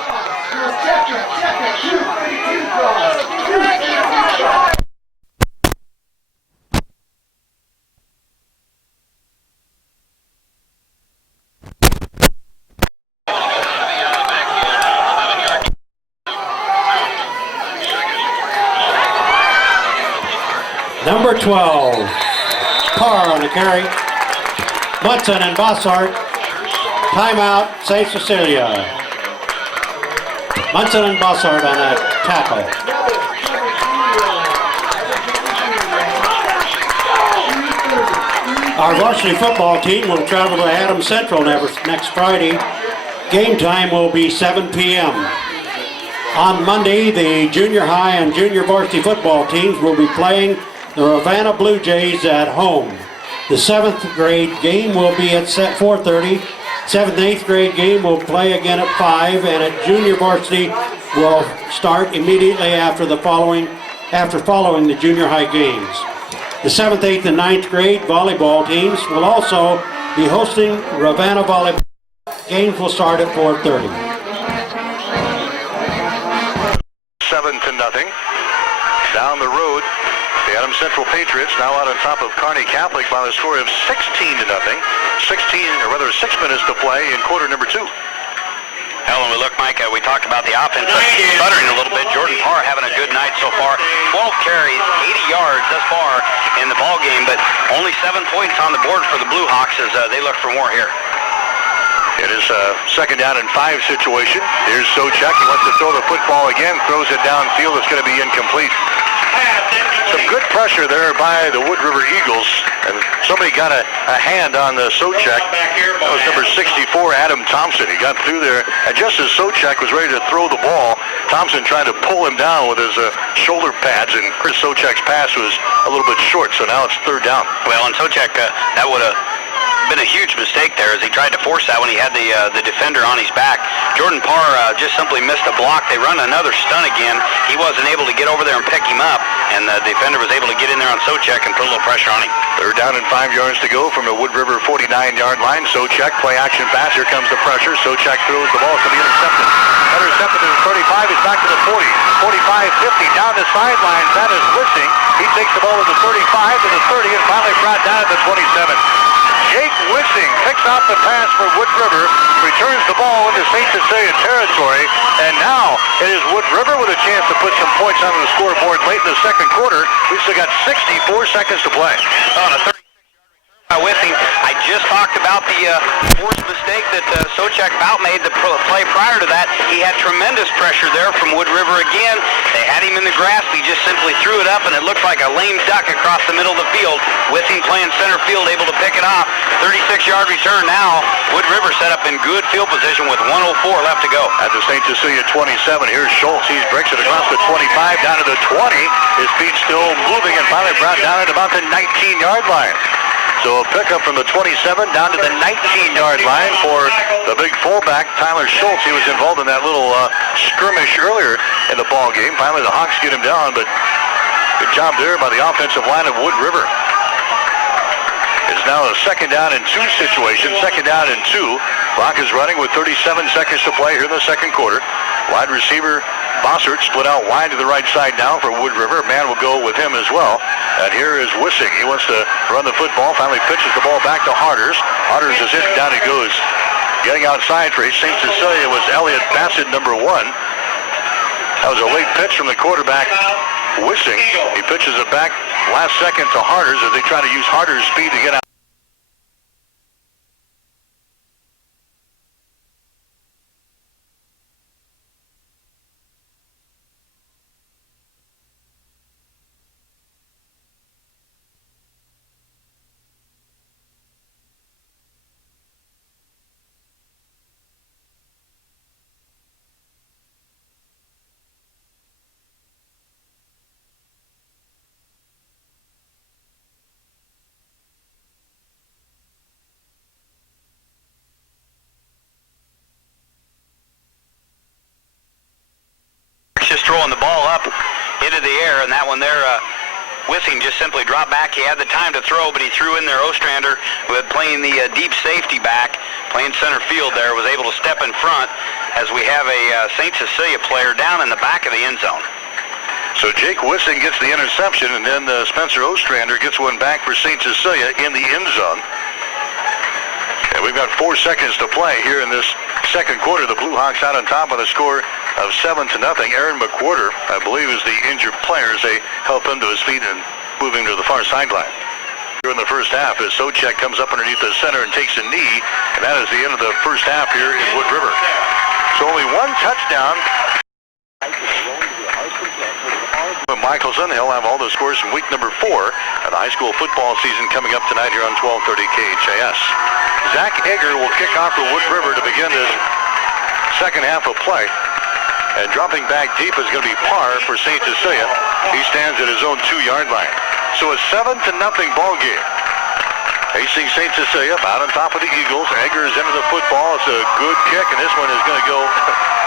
Number 12, Parr on the carry. Munson and Bossart. Timeout, St. Cecilia. Munson and Bossart on that tackle. Our varsity football team will travel to Adams Central next Friday. Game time will be 7 p.m. On Monday, the junior high and junior varsity football teams will be playing the Ravenna Blue Jays at home. The 7th grade game will be at 4:30. 7th and 8th grade game will play again at 5, and at junior varsity will start immediately after following the junior high games. The 7th, 8th, and 9th grade volleyball teams will also be hosting Ravenna volleyball. Games will start at 4:30. 7-0. Down the road, the Adams Central Patriots now out on top of Kearney Catholic by the score of 16-0. 6 minutes to play in quarter number 2. Hell, when we look, Mike, we talked about the offense sputtering a little bit. Jordan Parr having a good night so far. 12 carries, 80 yards thus far in the ball game, but only 7 points on the board for the Blue Hawks as they look for more here. It is a 2nd down and 5 situation. Here's Socek. He wants to throw the football again. Throws it downfield. It's going to be incomplete. Some good pressure there by the Wood River Eagles. And somebody got a hand on the Socek. That was number 64, Adam Thompson. He got through there. And just as Socek was ready to throw the ball, Thompson tried to pull him down with his shoulder pads. And Chris Socek's pass was a little bit short. So now it's 3rd down. Well, and Socek, that would have been a huge mistake there as he tried to force that when he had the defender on his back. Jordan Parr just simply missed a block. They run another stunt again. He wasn't able to get over there and pick him up, and the defender was able to get in there on Socek and put a little pressure on him. 3rd down and 5 yards to go from the Wood River 49-yard line. Socek, play action pass. Here comes the pressure. Socek throws the ball. It's going to be intercepted. Intercepted to the 35. It's back to the 40. 45, 50. Down the sideline. That is Wissing. He takes the ball to the 35, to the 30, and finally brought down at the 27. Jake Wissing picks out the pass for Wood River, returns the ball into St. Cecilia territory, and now it is Wood River with a chance to put some points onto the scoreboard late in the second quarter. We've still got 64 seconds to play. On a 36-yard Wissing. I just talked about the forced mistake that Socek Bout made the play prior to that. He had tremendous pressure there from Wood River again. They had him in the grasp. He just simply threw it up, and it looked like a lame duck across the middle of the field. Wissing playing center field, able to pick it off. 36-yard return now. Wood River set up in good field position with 1:04 left to go. At the St. Cecilia 27, here's Schultz. He breaks it across the 25, down to the 20. His feet still moving, and finally brought down at about the 19-yard line. So a pickup from the 27 down to the 19-yard line for the big fullback, Tyler Schultz. He was involved in that little skirmish earlier in the ball game. Finally, the Hawks get him down, but good job there by the offensive line of Wood River. It's now a 2nd down and 2 situation. 2nd down and 2. Clock is running with 37 seconds to play here in the second quarter. Wide receiver Bossart split out wide to the right side now for Wood River. Man will go with him as well. And here is Wissing. He wants to run the football. Finally pitches the ball back to Harders. Harders is hit. Down he goes. Getting outside for St. Cecilia was Elliott Bassett, number 1. That was a late pitch from the quarterback, Wissing. He pitches it back last second to Harders as they try to use Harders' speed to get out. Just throwing the ball up into the air, and that one there, Wissing just simply dropped back. He had the time to throw, but he threw in there Ostrander, who had playing the deep safety back, playing center field there, was able to step in front as we have a St. Cecilia player down in the back of the end zone. So Jake Wissing gets the interception, and then Spencer Ostrander gets one back for St. Cecilia in the end zone. And we've got 4 seconds to play here in this second quarter. The Blue Hawks out on top with a score of 7-0. Aaron McWhorter, I believe, is the injured player as they help him to his feet and move him to the far sideline. Here in the first half as Socek comes up underneath the center and takes a knee, and that is the end of the first half here in Wood River. So only one touchdown. Michelson, he'll have all the scores from week number 4 of the high school football season coming up tonight here on 1230 KHAS. Zach Egger will kick off for Wood River to begin this second half of play. And dropping back deep is going to be Parr for St. Cecilia. He stands at his own 2-yard line. So a 7-0 ball game. Hastings St. Cecilia out on top of the Eagles. Egger is into the football. It's a good kick, and this one is going to go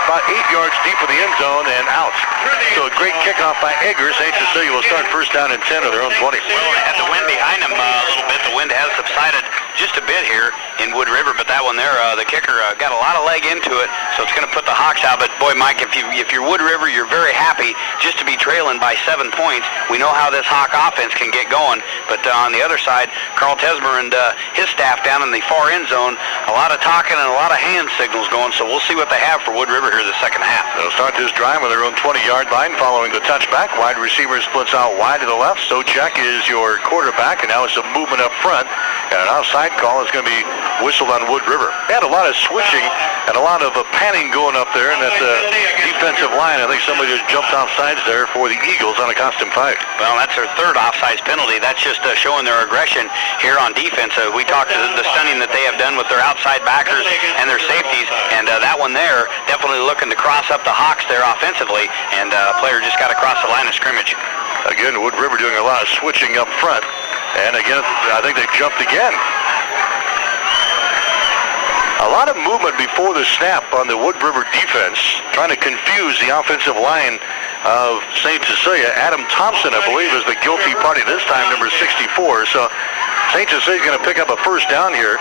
about 8 yards deep in the end zone and out. So a great kickoff by Egger. St. Cecilia will start first down and 10 of their own 20. Well, they had the wind behind them a little bit. The wind has subsided just a bit here in Wood River, but that one there, the kicker got a lot of leg into it, so it's going to put the Hawks out. But boy, Mike, if you're Wood River, you're very happy just to be trailing by 7 points. We know how this Hawk offense can get going, but on the other side, Carl Tesmer and his staff down in the far end zone, a lot of talking and a lot of hand signals going, so we'll see what they have for Wood River here the second half. They'll start this drive with their own 20-yard line following the touchback. Wide receiver splits out wide to the left. Socek is your quarterback, and now it's a movement up front. And an outside call is going to be whistled on Wood River. They had a lot of switching and a lot of panning going up there, and that defensive line, I think somebody just jumped off sides there for the Eagles on a custom fight. Well, that's their third offsides penalty. That's just showing their aggression here on defense. We talked to the stunning that they have done with their outside backers and their safeties, and that one there definitely looking to cross up the Hawks there offensively, and a player just got across the line of scrimmage. Again, Wood River doing a lot of switching up front. And again, I think they jumped again. A lot of movement before the snap on the Wood River defense, trying to confuse the offensive line of St. Cecilia. Adam Thompson, I believe, is the guilty party this time, number 64. So St. Cecilia is going to pick up a first down here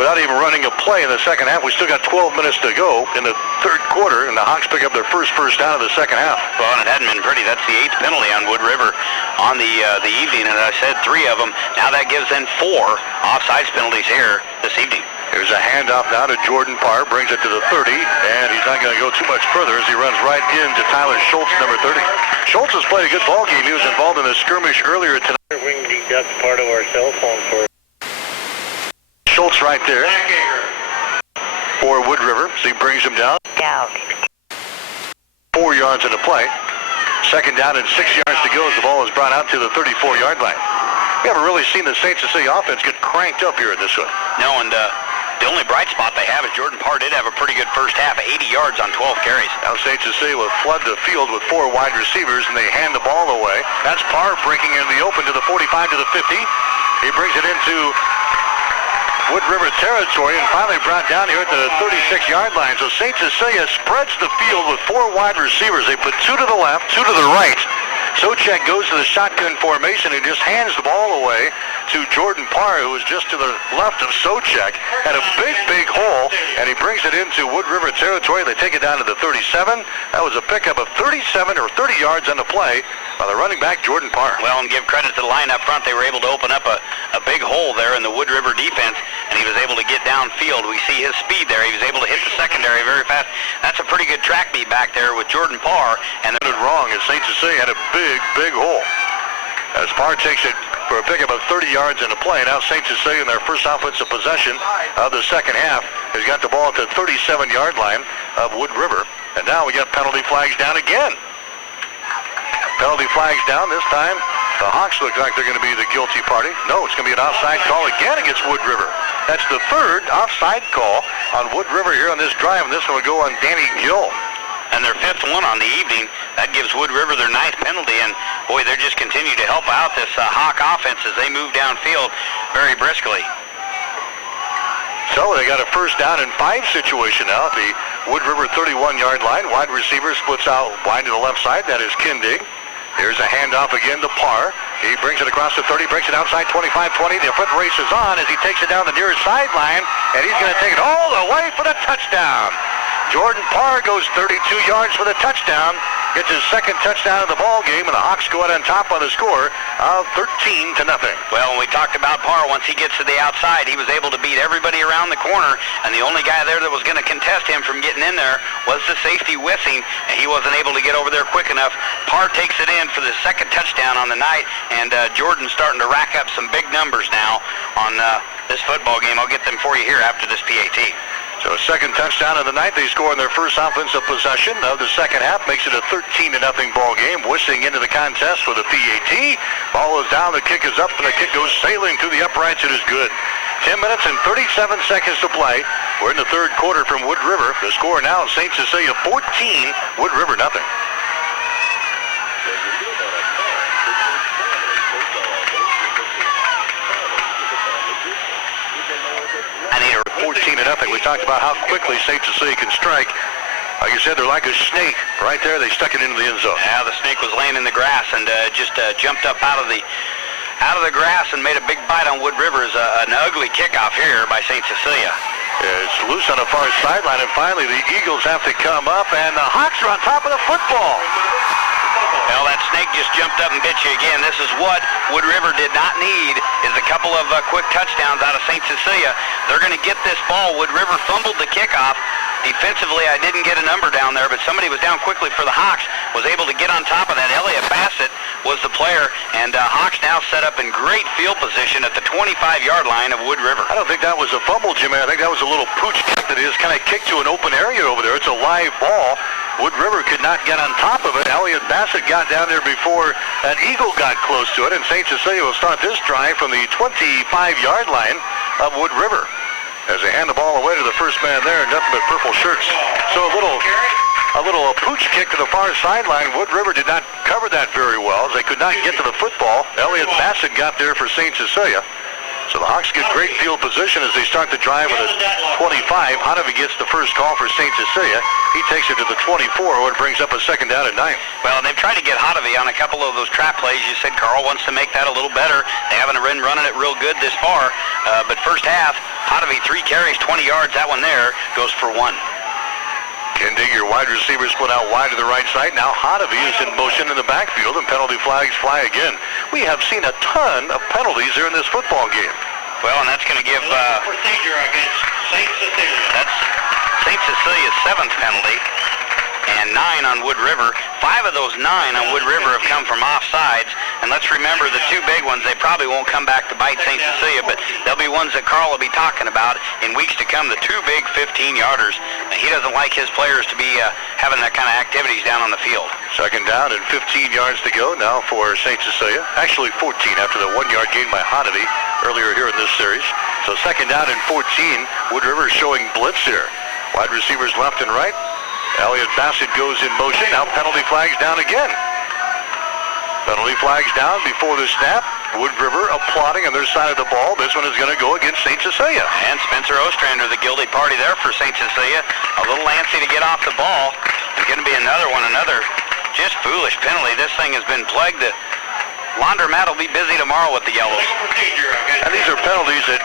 without even running a play in the second half. We still got 12 minutes to go in the third quarter, and the Hawks pick up their first down of the second half. Well, and it hadn't been pretty. That's the 8th penalty on Wood River on the evening, and I said 3 of them. Now that gives them 4 offsides penalties here this evening. There's a handoff now to Jordan Parr, brings it to the 30, and he's not going to go too much further as he runs right into Tyler Schultz, number 30. Schultz has played a good ball game. He was involved in a skirmish earlier tonight. We can deduct part of our cell phone for Schultz right there for Wood River, so he brings him down. 4 yards into play. Second down and 6 yards to go as the ball is brought out to the 34-yard line. We haven't really seen the St. Cecilia offense get cranked up here in this one. No, and the only bright spot they have is Jordan Parr did have a pretty good first half, 80 yards on 12 carries. Now St. Cecilia will flood the field with 4 wide receivers, and they hand the ball away. That's Parr breaking in the open to the 45 to the 50. He brings it into Wood River territory and finally brought down here at the 36-yard line. So St. Cecilia spreads the field with 4 wide receivers. They put 2 to the left, 2 to the right. Socek goes to the shotgun formation and just hands the ball away to Jordan Parr, who is just to the left of Socek. Had a big hole, and he brings it into Wood River territory. They take it down to the 37. That was a pickup of 37 or 30 yards on the play by the running back, Jordan Parr. Well, and give credit to the line up front. They were able to open up a big hole there in the Wood River defense, and he was able to get downfield. We see his speed there. He was able to hit the secondary very fast. That's a pretty good track meet back there with Jordan Parr. And It wrong as St. Cecilia had a big hole. As Parr takes it for a pickup of 30 yards in a play. Now St. Cecilia in their first offensive possession of the second half has got the ball at the 37-yard line of Wood River. And now we got penalty flags down again. Penalty flags down. This time the Hawks look like they're going to be the guilty party. No, it's going to be an offside call again against Wood River. That's the third offside call on Wood River here on this drive, and this one will go on Danny Gill. And their fifth one on the evening. That gives Wood River their ninth penalty, and boy, they're just continuing to help out this Hawk offense as they move downfield very briskly. So they got a first down and 5 situation now at the Wood River 31-yard line. Wide receiver splits out wide to the left side. That is Kindig. Here's a handoff again to Parr. He brings it across the 30, breaks it outside 25-20. The foot race is on as he takes it down the near sideline, and he's going to take it all the way for the touchdown. Jordan Parr goes 32 yards for the touchdown, gets his second touchdown of the ball game, and the Hawks go out on top on the score of 13-0. Well, when we talked about Parr, once he gets to the outside, he was able to beat everybody around the corner, and the only guy there that was going to contest him from getting in there was the safety Wissing, and he wasn't able to get over there quick enough. Parr takes it in for the second touchdown on the night, and Jordan's starting to rack up some big numbers now on this football game. I'll get them for you here after this PAT. So a second touchdown of the night. They score in their first offensive possession of the second half. Makes it a 13-0 ball game. Wissing into the contest for the PAT. Ball is down. The kick is up, and the kick goes sailing through the uprights. It is good. 10 minutes and 37 seconds to play. We're in the third quarter from Wood River. The score now is St. Cecilia 14, Wood River nothing. I need a 14-0. We talked about how quickly St. Cecilia can strike. Like you said, they're like a snake. Right there, they stuck it into the end zone. Yeah, the snake was laying in the grass and just jumped up out of the grass and made a big bite on Wood River. Is an ugly kickoff here by St. Cecilia. It's loose on the far sideline, and finally the Eagles have to come up, and the Hawks are on top of the football. Well, that snake just jumped up and bit you again. This is what Wood River did not need, is a couple of quick touchdowns out of St. Cecilia. They're going to get this ball. Wood River fumbled the kickoff. Defensively, I didn't get a number down there, but somebody was down quickly for the Hawks, was able to get on top of that. Elliott Bassett was the player, and Hawks now set up in great field position at the 25-yard line of Wood River. I don't think that was a fumble, Jimmy. I think that was a little pooch kick that he just kind of kicked to an open area over there. It's a live ball. Wood River could not get on top of it. Elliott Bassett got down there before an eagle got close to it, and St. Cecilia will start this drive from the 25-yard line of Wood River. As they hand the ball away to the first man there, nothing but purple shirts. So a little pooch kick to the far sideline. Wood River did not cover that very well, as they could not get to the football. Elliott Bassett got there for St. Cecilia. So the Hawks get great field position as they start the drive with a 25. Hanover gets the first call for St. Cecilia. He takes it to the 24, where it brings up a second down and 9. Well, they've tried to get Hanover on a couple of those trap plays. You said Carl wants to make that a little better. They haven't been running it real good this far. But first half, Hanover 3 carries, 20 yards. That one there goes for 1. Kindig, your wide receiver, split out wide to the right side. Now Hanover is in motion in the backfield, and penalty flags fly again. We have seen a ton of penalties here in this football game. Well, and that's going to give procedure against St. Cecilia. that's St. Cecilia's 7th penalty, and 9 on Wood River. 5 of those 9 on Wood River have come from offsides. And let's remember the 2 big ones, they probably won't come back to bite St. Cecilia, but they'll be ones that Carl will be talking about in weeks to come, the 2 big 15-yarders. He doesn't like his players to be having that kind of activities down on the field. Second down and 15 yards to go now for St. Cecilia. Actually 14 after the 1-yard gain by Hanover earlier here in this series. So second down and 14. Wood River showing blitz here. Wide receivers left and right. Elliott Bassett goes in motion. Now penalty flags down again. Penalty flags down before the snap. Wood River applauding on their side of the ball. This one is going to go against St. Cecilia. And Spencer Ostrander, the guilty party there for St. Cecilia. A little antsy to get off the ball. There's going to be another just foolish penalty. This thing has been plagued. The laundromat will be busy tomorrow with the yellows. And these are penalties that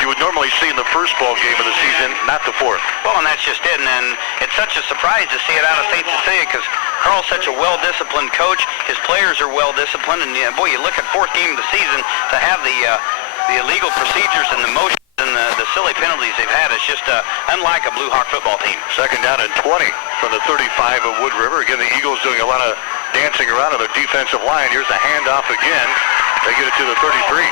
you would normally see in the first ball game of the season, not the fourth. Well, and that's just it. And it's such a surprise to see it out of St. Cecilia because Carl's such a well-disciplined coach. His players are well-disciplined. And, boy, you look at 4th game of the season to have the illegal procedures and the motions and the silly penalties they've had. It's just unlike a Blue Hawk football team. Second down and 20 from the 35 of Wood River. Again, the Eagles doing a lot of dancing around on their defensive line. Here's the handoff again. They get it to the 33.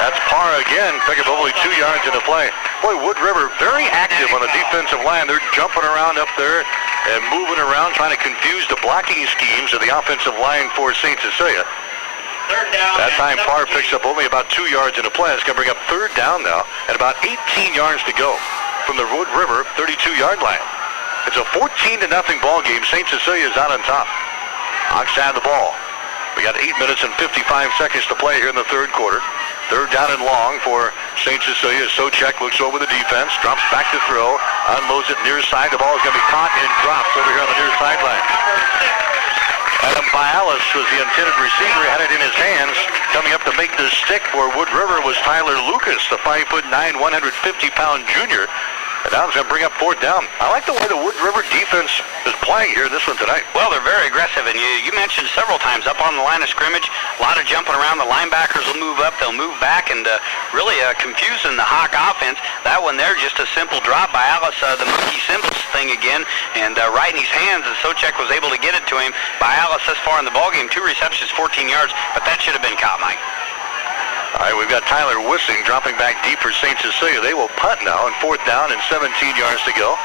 That's Parr again, pick up only 2 yards in the play. Boy, Wood River very active on the defensive line. They're jumping around up there and moving around, trying to confuse the blocking schemes of the offensive line for St. Cecilia. That time Parr picks up only about 2 yards in the play. It's going to bring up third down now and about 18 yards to go from the Wood River 32-yard line. It's a 14-0 ball game. St. Cecilia is out on top. Hawks have the ball. We got 8 minutes and 55 seconds to play here in the third quarter. Third down and long for St. Cecilia. Socek looks over the defense, drops back to throw, unloads it near side. The ball is going to be caught and dropped over here on the near sideline. Adam Bialis was the intended receiver. He had it in his hands. Coming up to make the stick for Wood River was Tyler Lucas, the 5'9", 150-pound junior. And now it's going to bring up fourth down. I like the way the Wood River defense is playing here in this one tonight. Well, they're very aggressive, and you mentioned several times up on the line of scrimmage, a lot of jumping around. The linebackers will move up, they'll move back, and really confusing the Hawk offense. That one there, just a simple drop by Alice, the monkey symbols thing again, and right in his hands, and Socek was able to get it to him. By Alice this far in the ballgame, 2 receptions, 14 yards, but that should have been caught, Mike. All right, we've got Tyler Wissing dropping back deep for St. Cecilia. They will punt now on fourth down and 17 yards to go.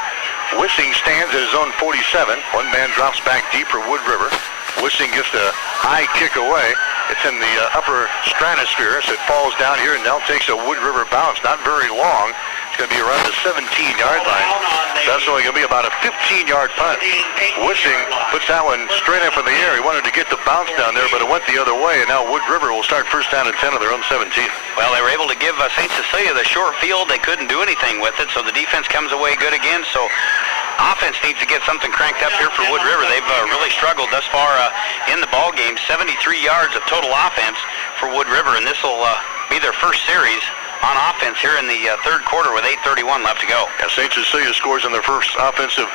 Wissing stands at his own 47. One man drops back deep for Wood River. Wissing gets a high kick away. It's in the upper stratosphere, so it falls down here and now takes a Wood River bounce. Not very long. It's going to be around the 17-yard line. So that's only going to be about a 15-yard punt. Wissing puts that one straight up in the air. He wanted to get the bounce down there, but it went the other way, and now Wood River will start first down and 10 on their own 17. Well, they were able to give St. Cecilia the short field. They couldn't do anything with it, so the defense comes away good again. So offense needs to get something cranked up here for Wood River. They've really struggled thus far in the ball game. 73 yards of total offense for Wood River, and this will be their first series on offense here in the third quarter with 8:31 left to go. Yeah, St. Cecilia scores on their first offensive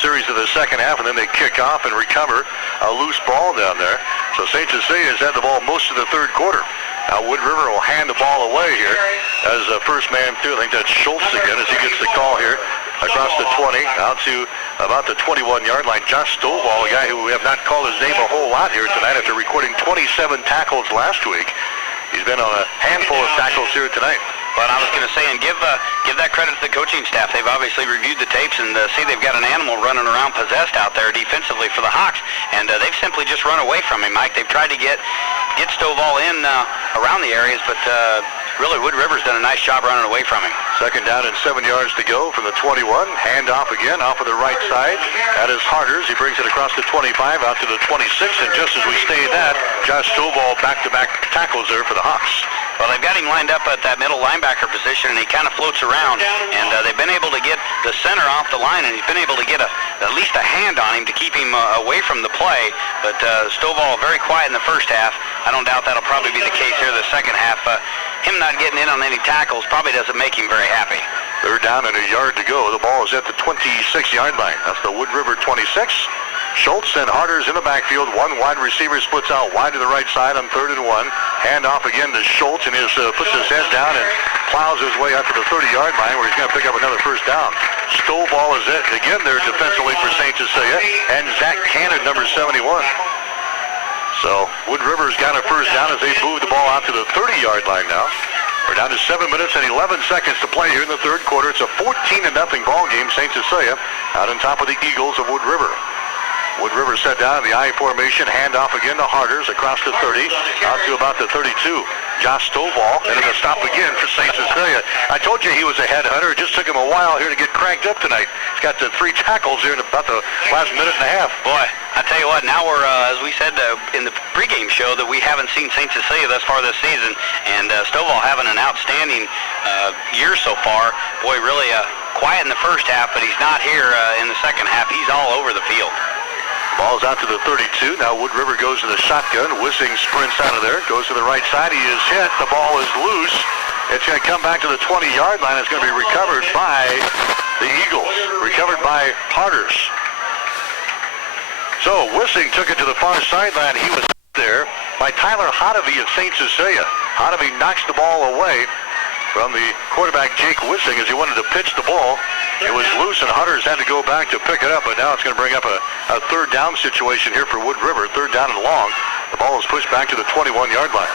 series of the second half, and then they kick off and recover a loose ball down there. So St. Cecilia has had the ball most of the third quarter. Now Wood River will hand the ball away here as first man through. I think that's Schultz again as he gets the call here across the 20 out to about the 21-yard line. Josh Stovall, a guy who we have not called his name a whole lot here tonight after recording 27 tackles last week. He's been on a handful of tackles here tonight. But I was going to say, and give that credit to the coaching staff. They've obviously reviewed the tapes and see they've got an animal running around possessed out there defensively for the Hawks, and they've simply just run away from him, Mike. They've tried to get Stovall in around the areas, but really Wood River's done a nice job running away from him. Second down and 7 yards to go from the 21. Hand off again, off of the right side. That is Harders. He brings it across the 25 out to the 26, and just as we stayed that, Josh Stovall back-to-back tackles there for the Hawks. Well, they've got him lined up at that middle linebacker position, and he kind of floats around. And they've been able to get the center off the line, and he's been able to get at least a hand on him to keep him away from the play. But Stovall very quiet in the first half. I don't doubt that'll probably be the case here in the second half. Him not getting in on any tackles probably doesn't make him very happy. Third down and a yard to go. The ball is at the 26-yard line. That's the Wood River 26. Schultz and Harders in the backfield. One wide receiver splits out wide to the right side on 3rd and 1. Hand off again to Schultz, and he puts his head down and plows his way out to the 30-yard line where he's going to pick up another first down. Stovall is it again there defensively for St. Cecilia, and Zach Cannon, number 71. So Wood River's got a first down as they move the ball out to the 30-yard line now. We're down to 7 minutes and 11 seconds to play here in the third quarter. It's a 14-0 ball game. St. Cecilia out on top of the Eagles of Wood River. Wood River set down in the I formation, hand off again to Harders across the 30, out to about the 32. Josh Stovall, and it'll stop again for St. Cecilia. I told you he was a headhunter. It just took him a while here to get cranked up tonight. He's got the 3 tackles here in about the last minute and a half. Boy, I tell you what, now we're, as we said in the pregame show, that we haven't seen St. Cecilia thus far this season, and Stovall having an outstanding year so far. Boy, really quiet in the first half, but he's not here in the second half. He's all over the field. Ball's out to the 32. Now Wood River goes to the shotgun. Wissing sprints out of there. Goes to the right side. He is hit. The ball is loose. It's going to come back to the 20-yard line. It's going to be recovered by the Eagles. Recovered by Harders. So Wissing took it to the far sideline. He was there by Tyler Hodovy of St. Cecilia. Hodovy knocks the ball away. from the quarterback, Jake Wissing, as he wanted to pitch the ball. It was loose, and Hunters had to go back to pick it up, but now it's going to bring up a third down situation here for Wood River. Third down and long. The ball is pushed back to the 21-yard line.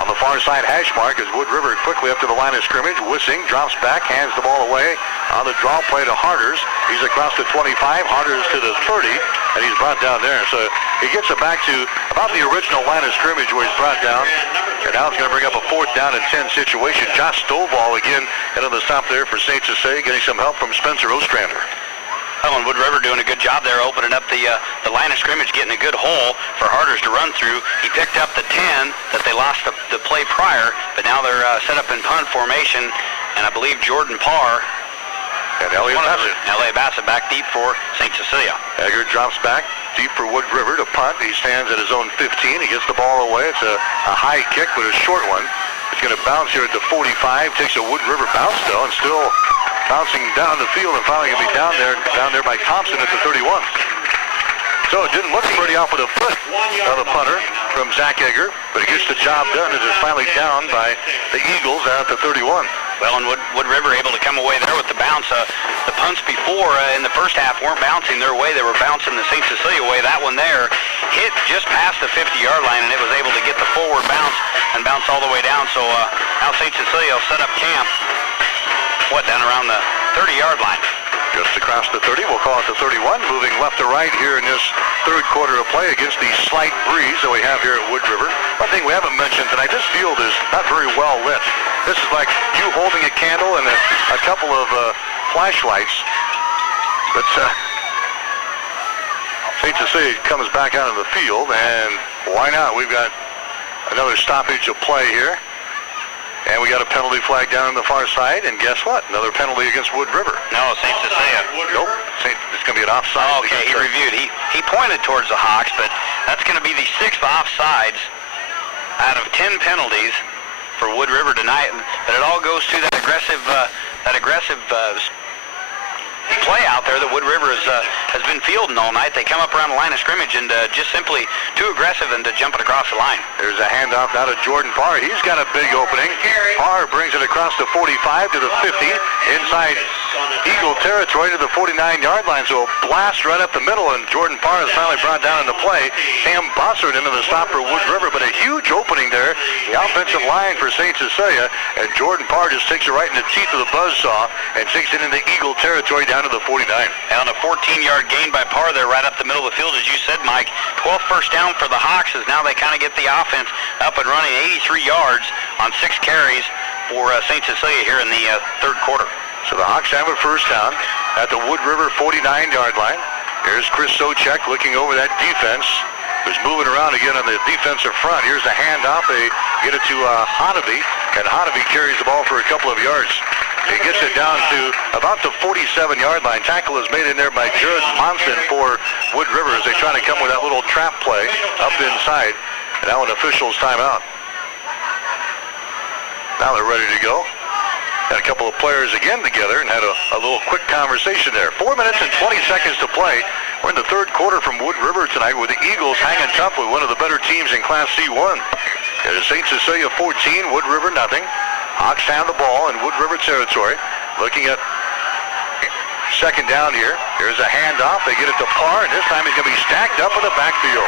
On the far side hash mark as Wood River quickly up to the line of scrimmage. Wissing drops back, hands the ball away on the draw play to Harders. He's across the 25, Harders to the 30, and he's brought down there. So he gets it back to about the original line of scrimmage where he's brought down. And now it's going to bring up a 4th down and 10 situation. Josh Stovall again into the stop there for St. Cecilia, getting some help from Spencer Ostrander. Well, and Wood River doing a good job there, opening up the line of scrimmage, getting a good hole for Harders to run through. He picked up the 10 that they lost the play prior, but now they're set up in punt formation, and I believe Jordan Parr and Elliot Bassett back deep for St. Cecilia. Egger drops back deep for Wood River to punt. He stands at his own 15. He gets the ball away. It's a high kick, but a short one. It's going to bounce here at the 45. Takes a Wood River bounce, though, and still bouncing down the field, and finally going to be down there by Thompson at the 31. So it didn't look pretty off with a foot of the punter from Zach Egger, but he gets the job done as it's finally down by the Eagles out at the 31. Well, and Wood River able to come away there with the bounce. The punts before in the first half weren't bouncing their way. They were bouncing the St. Cecilia way. That one there hit just past the 50-yard line, and it was able to get the forward bounce and bounce all the way down. So now St. Cecilia will set up camp, down around the 30-yard line. Just across the 30, we'll call it the 31, moving left to right here in this third quarter of play against the slight breeze that we have here at Wood River. One thing we haven't mentioned tonight, this field is not very well lit. This is like you holding a candle and a couple of flashlights. But St. Cecilia comes back out of the field, and why not? We've got another stoppage of play here. And we got a penalty flag down on the far side, and guess what? Another penalty against Wood River. No, St. Cecilia. Nope. It's going to be an offside. Oh, okay, he reviewed. He pointed towards the Hawks, but that's going to be the 6th offsides out of 10 penalties for Wood River tonight. But it all goes to that aggressive play out there that Wood River has been fielding all night. They come up around the line of scrimmage and just simply too aggressive into jumping across the line. There's a handoff now to Jordan Parr. He's got a big opening. Parr brings it across the 45 to the 50, inside Eagle territory to the 49-yard line. So a blast right up the middle, and Jordan Parr is finally brought down into play. Sam Bossert into the stop for Wood River, but a huge opening there. The offensive line for St. Cecilia, and Jordan Parr just takes it right in the teeth of the buzzsaw and takes it into Eagle territory down to the 49. And on a 14-yard gain by Parr there right up the middle of the field, as you said, Mike. 12th first down for the Hawks as now they kind of get the offense up and running. 83 yards on 6 carries for St. Cecilia here in the third quarter. So the Hawks have a first down at the Wood River 49-yard line. Here's Chris Socek looking over that defense, who's moving around again on the defensive front. Here's the handoff. They get it to Hottovy, and Hottovy carries the ball for a couple of yards. He gets it down to about the 47-yard line. Tackle is made in there by Jared Monson for Wood River as they try to come with that little trap play up inside. And now an official's timeout. Now they're ready to go. Had a couple of players again together and had a little quick conversation there. 4 minutes and 20 seconds to play. We're in the third quarter from Wood River tonight with the Eagles hanging tough with one of the better teams in Class C1. It is St. Cecilia 14, Wood River nothing. Hawks have the ball in Wood River territory. Looking at second down here. Here's a handoff. They get it to Parr, and this time he's going to be stacked up in the backfield.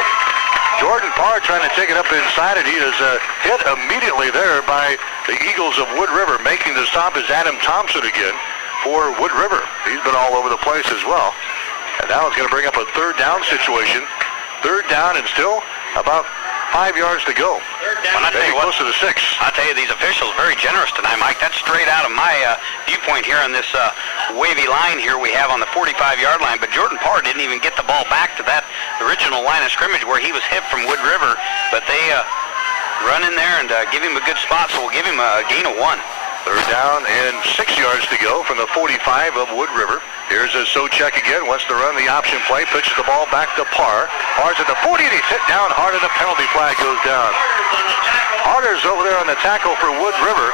Jordan Parr trying to take it up inside, and he is hit immediately there by the Eagles of Wood River. Making the stop is Adam Thompson again for Wood River. He's been all over the place as well. And now it's going to bring up a third down situation. Third down and still about 5 yards to go. Well, Close to the 6. I'll tell you, these officials very generous tonight, Mike. That's straight out of my viewpoint here on this wavy line here we have on the 45-yard line. But Jordan Parr didn't even get the ball back to that original line of scrimmage where he was hit from Wood River. But they run in there and give him a good spot, so we'll give him a gain of 1. Third down and 6 yards to go from the 45 of Wood River. Here's a Socek again, wants to run the option play, pitches the ball back to Parr. Parr's at the 40, and he's hit down hard, and the penalty flag goes down. Harder's over there on the tackle for Wood River.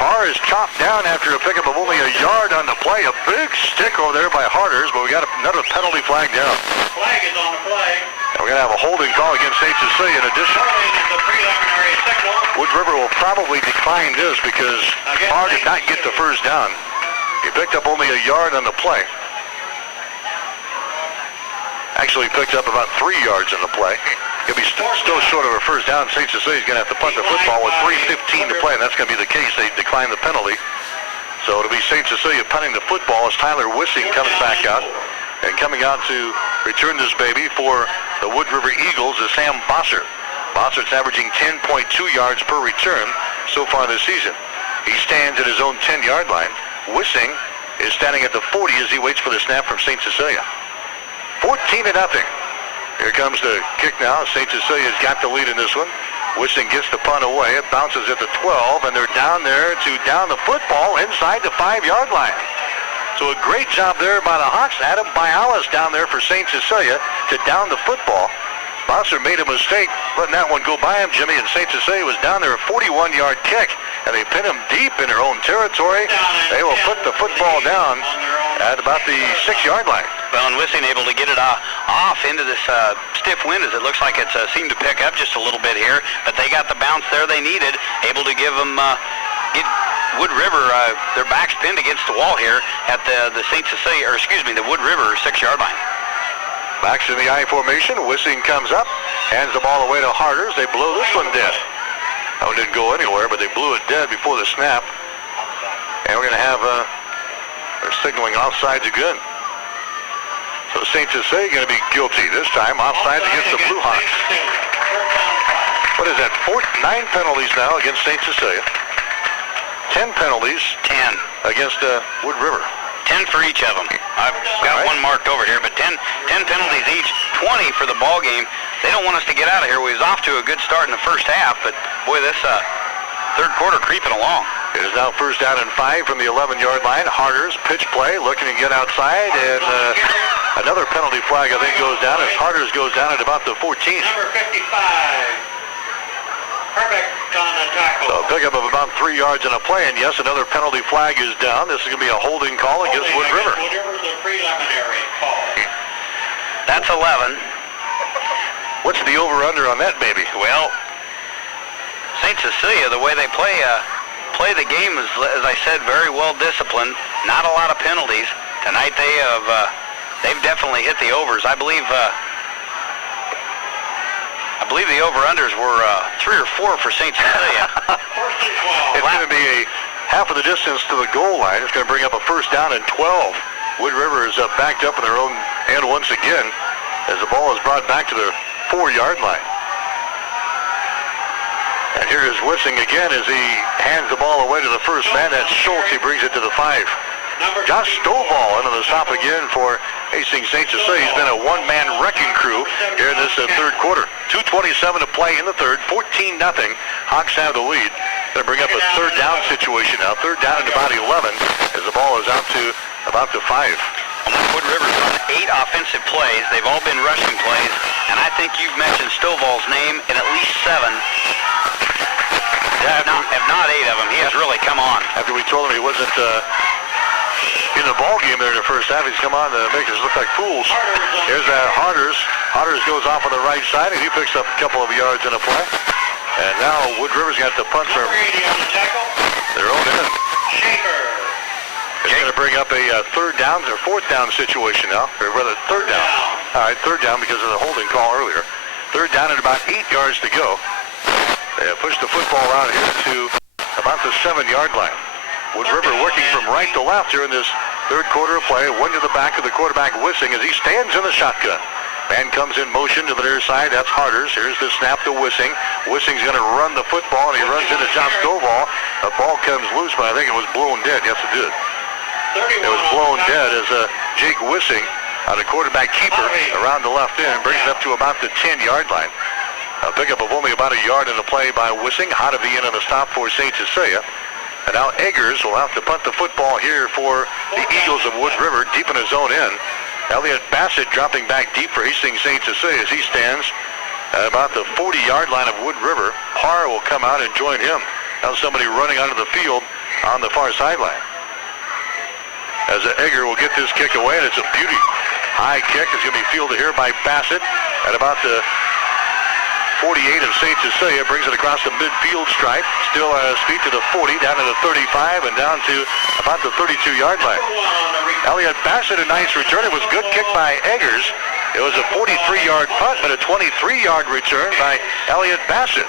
Parr is chopped down after a pickup of only a yard on the play. A big stick over there by Harder's, but we got another penalty flag down. Flag is on the play. And we're going to have a holding call against St. Cecilia in addition. The preliminary signal. Wood Wood River will probably decline this because Parr did not get the first down. He picked up only a yard on the play. Actually picked up about 3 yards in the play. He'll be still short of a first down. St. Cecilia's going to have to punt the football with 3:15 to play, and that's going to be the case. They decline the penalty. So it'll be St. Cecilia punting the football as Tyler Wissing comes back out. And coming out to return this baby for the Wood River Eagles is Sam Bossert. Bossert's averaging 10.2 yards per return so far this season. He stands at his own 10-yard line. Wissing is standing at the 40 as he waits for the snap from St. Cecilia. 14-0. Here comes the kick now. St. Cecilia's got the lead in this one. Wissing gets the punt away. It bounces at the 12, and they're down there to down the football inside the 5-yard line. So a great job there by the Hawks. Adam Bialas down there for St. Cecilia to down the football. Bossert made a mistake letting that one go by him, Jimmy, and St. Cecilia was down there a 41-yard kick, and they pin him deep in their own territory. They will put the football down at about the 6-yard line. Well, and Wissing able to get it off into this stiff wind as it looks like it's seemed to pick up just a little bit here, but they got the bounce there they needed, able to give them, get Wood River, their backs pinned against the wall here at the St. Cecilia, or excuse me, the Wood River 6-yard line. Backs in the I formation. Wissing comes up, hands the ball away to Harders. They blow this one dead. That one didn't go anywhere, but they blew it dead before the snap. And we're going to have, they're signaling offsides again. So St. Cecilia going to be guilty this time. Offsides against the Blue Hawks. What is that? 9 penalties now against St. Cecilia. 10 penalties. 10 against Wood River. 10 for each of them. I've got one marked over here, but 10 penalties each, 20 for the ball game. They don't want us to get out of here. We was off to a good start in the first half, but boy, this third quarter creeping along. It is now first down and 5 from the 11-yard line. Harders, pitch play, looking to get outside, and another penalty flag, I think, goes down as Harders goes down at about the 14. Number 55. Perfect on the tackle. So a pickup of about 3 yards in a play, and yes, another penalty flag is down. This is going to be a holding call against Wood River. Wood River's a preliminary call. That's 11. What's the over-under on that, baby? Well, St. Cecilia, the way they play the game is, as I said, very well disciplined. Not a lot of penalties. Tonight they've definitely hit the overs. I believe the over-unders were 3 or 4 for St. Cecilia. It's going to be half of the distance to the goal line. It's going to bring up a first down and 12. Wood River is backed up in their own end once again as the ball is brought back to the 4-yard line. And here is Wissing again as he hands the ball away to the first man. That's Schultz. He brings it to the 5. Josh Stovall into the stop again for Hastings St. Cecilia. He's been a one-man wrecking crew here in this third quarter. 2:27 to play in the third. 14-0. Hawks have the lead. Going to bring up a third down situation now. Third down at about 11 as the ball is out to about the 5. Wood River's run 8 offensive plays. They've all been rushing plays, and I think you've mentioned Stovall's name in at least 7. Yeah, if not 8 of them. He has really come on. After we told him he wasn't in the ball game there in the first half, he's come on to make us look like fools. Here's Harders. Harders goes off on the right side, and he picks up a couple of yards in a play. And now Wood River's got to punt from their own end. It's going to bring up a third down or fourth down situation now, or rather third down. All right, third down because of the holding call earlier. Third down at about 8 yards to go. They have pushed the football out here to about the 7-yard line. Wood River working from right to left here in this third quarter of play. One to the back of the quarterback, Wissing, as he stands in the shotgun. Man comes in motion to the near side. That's Harders. Here's the snap to Wissing. Wissing's going to run the football, and he runs into Josh Stovall. The ball comes loose, but I think it was blown dead. Yes, it did. It was blown dead as Jake Wissing, the quarterback keeper, around the left end, brings it up to about the 10-yard line. A pickup of only about a yard in the play by Wissing. Out of the end of the stop for St. Cecilia. And now Eggers will have to punt the football here for the Eagles of Wood River, deep in his own end. Elliot Bassett dropping back deep for Hastings St. Cecilia as he stands at about the 40-yard line of Wood River. Parr will come out and join him. Now somebody running onto the field on the far sideline. As Egger will get this kick away, and it's a beauty. High kick is going to be fielded here by Bassett at about the 48 of St. Cecilia brings it across the midfield stripe. Still on his feet to the 40, down to the 35, and down to about the 32-yard line. Elliott Bassett, a nice return. It was good kick by Eggers. It was a 43-yard punt, but a 23-yard return by Elliott Bassett.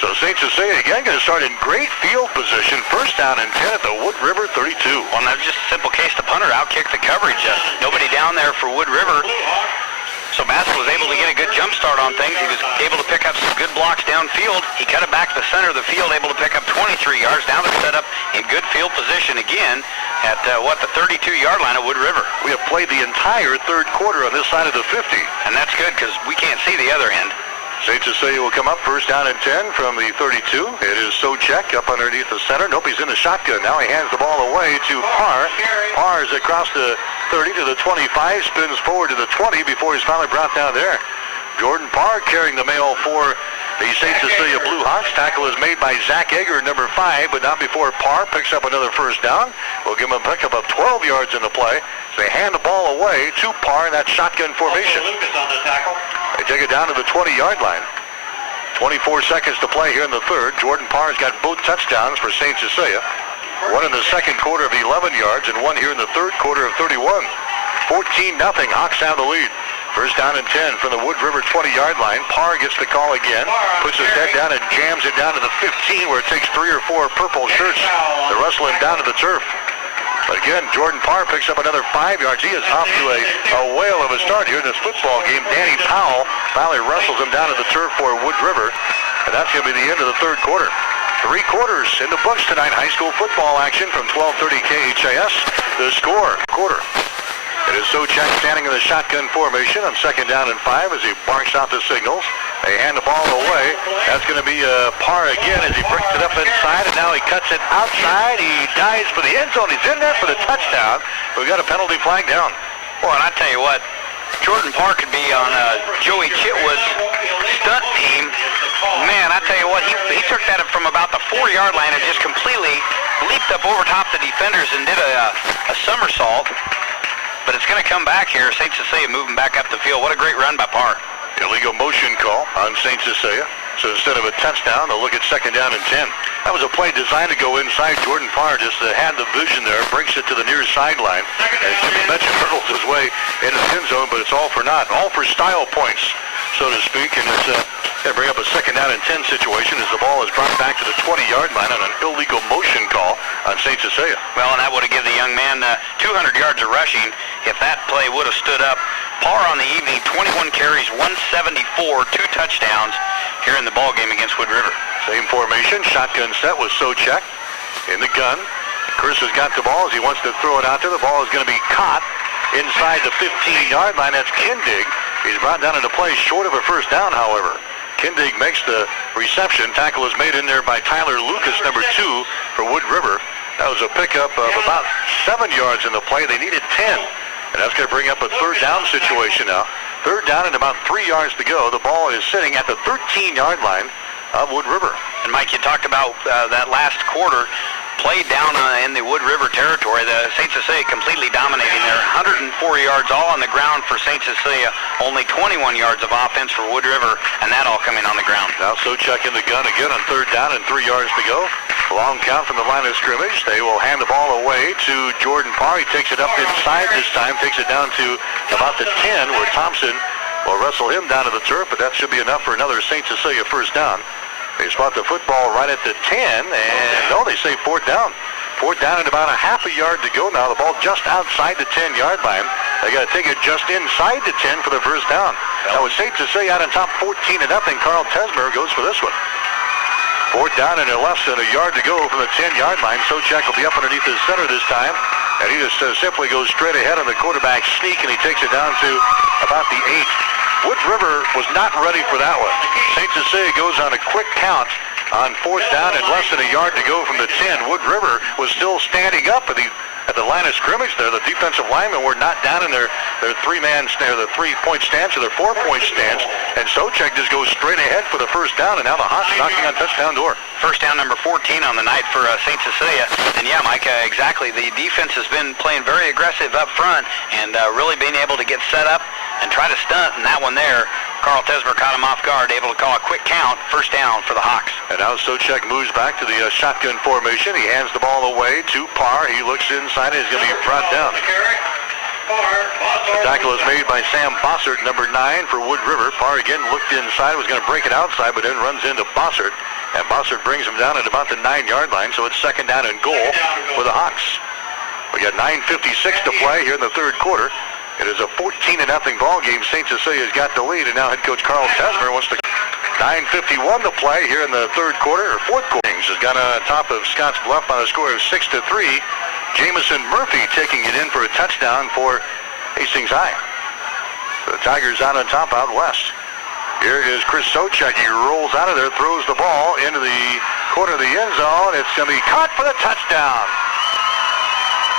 So St. Cecilia again going to start in great field position. First down and 10 at the Wood River 32. Well, that was just a simple case. The punter outkicked the coverage. Nobody down there for Wood River. So Bassett was able to get a good jump start on things. He was able to pick up some good blocks downfield. He cut it back to the center of the field, able to pick up 23 yards. Now they're set up in good field position again at, the 32-yard line of Wood River. We have played the entire third quarter on this side of the 50. And that's good because we can't see the other end. St. Cecilia will come up first down and 10 from the 32. It is Socek up underneath the center. Nope, he's in the shotgun. Now he hands the ball away to Parr. Parr is across the 30 to the 25, spins forward to the 20 before he's finally brought down there. Jordan Parr carrying the mail for the St. Cecilia Blue Hawks. Tackle is made by Zach Egger, number 5, but not before Parr picks up another first down. We'll give him a pickup of 12 yards in the play. They hand the ball away to Parr in that shotgun formation. Lucas on the tackle. They take it down to the 20-yard line. 24 seconds to play here in the third. Jordan Parr's got both touchdowns for St. Cecilia. One in the second quarter of 11 yards and one here in the third quarter of 31. 14-0. Hawks have the lead. First down and 10 from the Wood River 20-yard line. Parr gets the call again. Puts his head down and jams it down to the 15 where it takes 3 or 4 purple shirts to wrestle him down to the turf. But again, Jordan Parr picks up another 5 yards. He is off to a whale of a start here in this football game. Danny Powell finally wrestles him down to the turf for Wood River. And that's going to be the end of the third quarter. 3 quarters in the books tonight. High school football action from 1230 KHAS. The score, quarter. It is Socek standing in the shotgun formation on second down and 5 as he barks out the signals. They hand the ball away. That's going to be Parr again as he brings it up inside, and now he cuts it outside. He dives for the end zone. He's in there for the touchdown. We've got a penalty flag down. Well, and I tell you what, Jordan Parr could be on Joey Chitwood's stunt team. Man, I tell you what, he took that from about the 4-yard line and just completely leaped up over top the defenders and did a somersault. But it's going to come back here. St. Cecilia moving back up the field. What a great run by Parr. Illegal motion call on St. Cecilia. So instead of a touchdown, they'll look at second down and 10. That was a play designed to go inside. Jordan Parr just had the vision there, breaks it to the near sideline. As Jimmy mentioned, hurdles his way into the end zone, but it's all for naught. All for style points, so to speak. And it's going to bring up a second down and 10 situation as the ball is brought back to the 20-yard line on an illegal motion call on St. Cecilia. Well, and that would have given the young man 200 yards of rushing if that play would have stood up. Parr on the evening, 21 carries, 174, 2 touchdowns here in the ball game against Wood River. Same formation, shotgun set with Socek in the gun. Chris has got the ball as he wants to throw it out there. The ball is going to be caught inside the 15-yard line. That's Kindig. He's brought down into play short of a first down, however. Kindig makes the reception. Tackle is made in there by Tyler Lucas, number 2 for Wood River. That was a pickup of about 7 yards in the play. They needed 10. And that's going to bring up a third down situation now. Third down and about 3 yards to go. The ball is sitting at the 13-yard line of Wood River. And Mike, you talked about that last quarter played down in the Wood River territory. The St. Cecilia completely dominating there. 104 yards all on the ground for St. Cecilia. Only 21 yards of offense for Wood River, and that all coming on the ground. Now Socek in the gun again on third down and 3 yards to go. Long count from the line of scrimmage. They will hand the ball away to Jordan Parr. He takes it up inside this time, takes it down to about the 10 where Thompson will wrestle him down to the turf, but that should be enough for another St. Cecilia first down. They spot the football right at the 10, and they say fourth down. Fourth down and about a half a yard to go now. The ball just outside the 10-yard line. They got to take it just inside the 10 for the first down. That was St. Cecilia out on top 14-0. Carl Tesmer goes for this one. Fourth down and less than a yard to go from the 10-yard line. Socek will be up underneath the center this time. And he just simply goes straight ahead on the quarterback sneak, and he takes it down to about the 8. Wood River was not ready for that one. St. Cecilia goes on a quick count on fourth down and less than a yard to go from the 10. Wood River was still standing up at the line of scrimmage there. The defensive linemen were not down in their three-man stand, their 3-point stance or their 4-point stance. And Socek just goes straight ahead for the first down, and now the Hawks knocking on touchdown door. First down number 14 on the night for St. Cecilia. And yeah, Mike, exactly. The defense has been playing very aggressive up front and really being able to get set up and try to stunt. And that one there, Carl Tesmer caught him off guard, able to call a quick count, first down for the Hawks. And now Socek moves back to the shotgun formation. He hands the ball away to Parr. He looks inside and is going to be brought down. The tackle is made by Sam Bossert, number 9 for Wood River. Parr again looked inside, was going to break it outside, but then runs into Bossert. And Bossert brings him down at about the 9-yard line, so it's second down and goal for the Hawks. We got 9:56 to play here in the third quarter. It is a 14-0 ball game. St. Cecilia's got the lead, and now head coach Carl Tesmer wants to... 9:51 to play here in the third quarter, or fourth quarter. Has gone on top of Scotts Bluff by a score of 6-3. Jamison Murphy taking it in for a touchdown for Hastings High. The Tigers out on top out west. Here is Chris Socek. He rolls out of there, throws the ball into the corner of the end zone. It's going to be caught for the touchdown.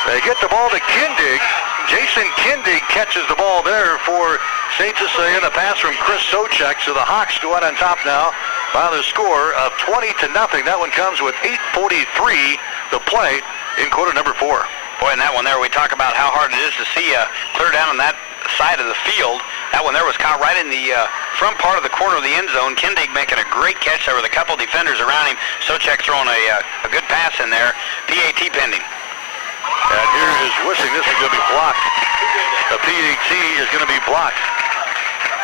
They get the ball to Kindig. Jason Kindig catches the ball there for St. Cecilia. The pass from Chris Socek. So the Hawks go out on top now by the score of 20-0. That one comes with 8:43 to play in quarter number 4. Boy, in that one there, we talk about how hard it is to see clear down on that side of the field. That one there was caught right in the front part of the corner of the end zone. Kindig making a great catch there with a couple defenders around him. Socek throwing a good pass in there. PAT pending. And here is Wissing. This is going to be blocked. The PAT is going to be blocked.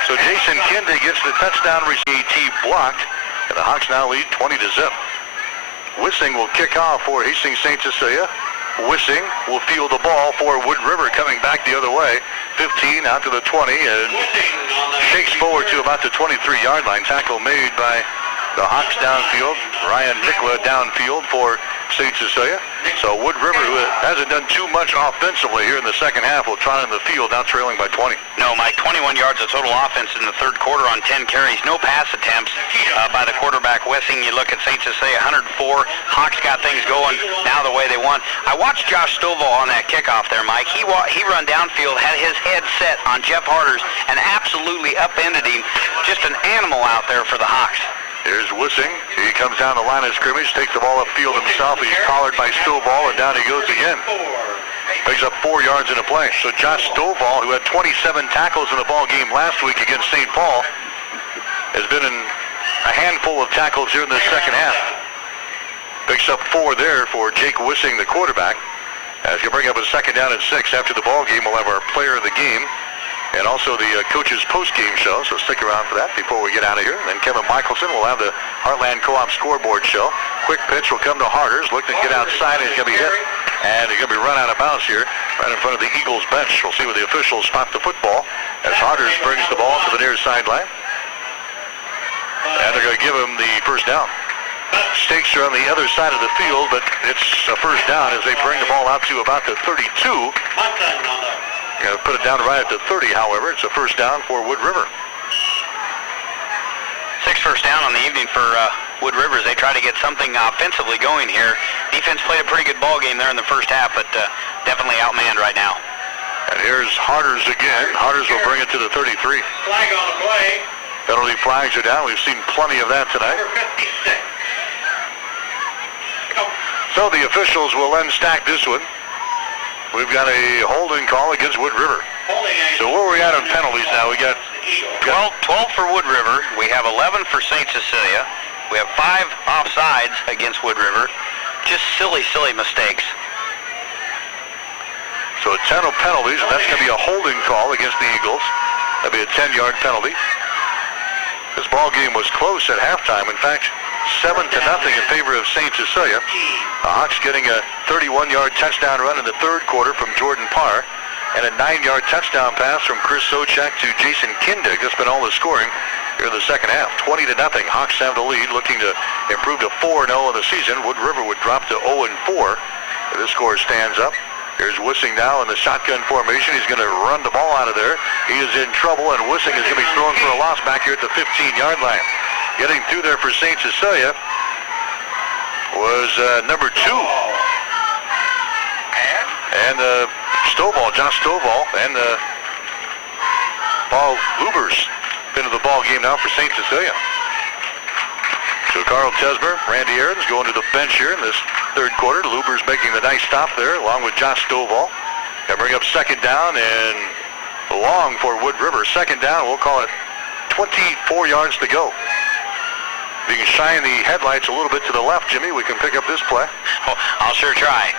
So Jason Kindig gets the touchdown, PAT blocked, and the Hawks now lead 20-0. Wissing will kick off for Hastings St. Cecilia. Wissing will field the ball for Wood River coming back the other way. 15 out to the 20 and shakes forward to about the 23-yard line. Tackle made by the Hawks downfield. Ryan Nicola downfield for St. Cecilia. So Wood River, who hasn't done too much offensively here in the second half, will trot in the field, now trailing by 20. No, Mike, 21 yards of total offense in the third quarter on 10 carries. No pass attempts by the quarterback, Wissing. You look at St. Cecilia, 104. Hawks got things going now the way they want. I watched Josh Stovall on that kickoff there, Mike. He run downfield, had his head set on Jeff Harders, and absolutely upended him. Just an animal out there for the Hawks. Here's Wissing. He comes down the line of scrimmage, takes the ball upfield himself. He's collared by Stovall, and down he goes again. Picks up 4 yards in a play. So Josh Stovall, who had 27 tackles in the ball game last week against St. Paul, has been in a handful of tackles here in the second half. Picks up 4 there for Jake Wissing, the quarterback. As you bring up a second down and 6 after the ball game, we'll have our player of the game and also the coach's post-game show, so stick around for that before we get out of here. And then Kevin Michelson will have the Heartland Co-op scoreboard show. Quick pitch will come to Harders, looking to get outside, and he's going to be hit. And he's going to be run out of bounds here, right in front of the Eagles bench. We'll see where the officials spot the football as Harders brings the ball to the near sideline. And they're going to give him the first down. Stakes are on the other side of the field, but it's a first down as they bring the ball out to about the 32. Going to put it down right at the 30, however. It's a first down for Wood River. 6th first down on the evening for Wood River as they try to get something offensively going here. Defense played a pretty good ball game there in the first half, but definitely outmanned right now. And here's Harders again. Harders will bring it to the 33. Flag on the play. Penalty flags are down. We've seen plenty of that tonight. Number 56. So the officials will unstack this one. We've got a holding call against Wood River. So where are we at on penalties now? We got 12 for Wood River. We have 11 for St. Cecilia. We have 5 offsides against Wood River. Just silly mistakes. So a 10 of penalties, and that's going to be a holding call against the Eagles. That'll be a 10-yard penalty. This ball game was close at halftime. In fact, 7-0 in favor of St. Cecilia. The Hawks getting a 31-yard touchdown run in the third quarter from Jordan Parr, and a 9-yard touchdown pass from Chris Socek to Jason Kindig. That's been all the scoring here in the second half. 20-0. Hawks have the lead, looking to improve to 4-0 in the season. Wood River would drop to 0-4. This score stands up. Here's Wissing now in the shotgun formation. He's going to run the ball out of there. He is in trouble, and Wissing is going to be thrown for a loss back here at the 15-yard line. Getting through there for St. Cecilia was number 2. And Josh Stovall, and Paul Lubers into the ball game now for St. Cecilia. So Carl Tesmer, Randy Aarons going to the bench here in this third quarter. Lubers making the nice stop there along with Josh Stovall. Going to bring up second down and long for Wood River. Second down, we'll call it 24 yards to go. If you can shine the headlights a little bit to the left, Jimmy, we can pick up this play. Oh, I'll sure try.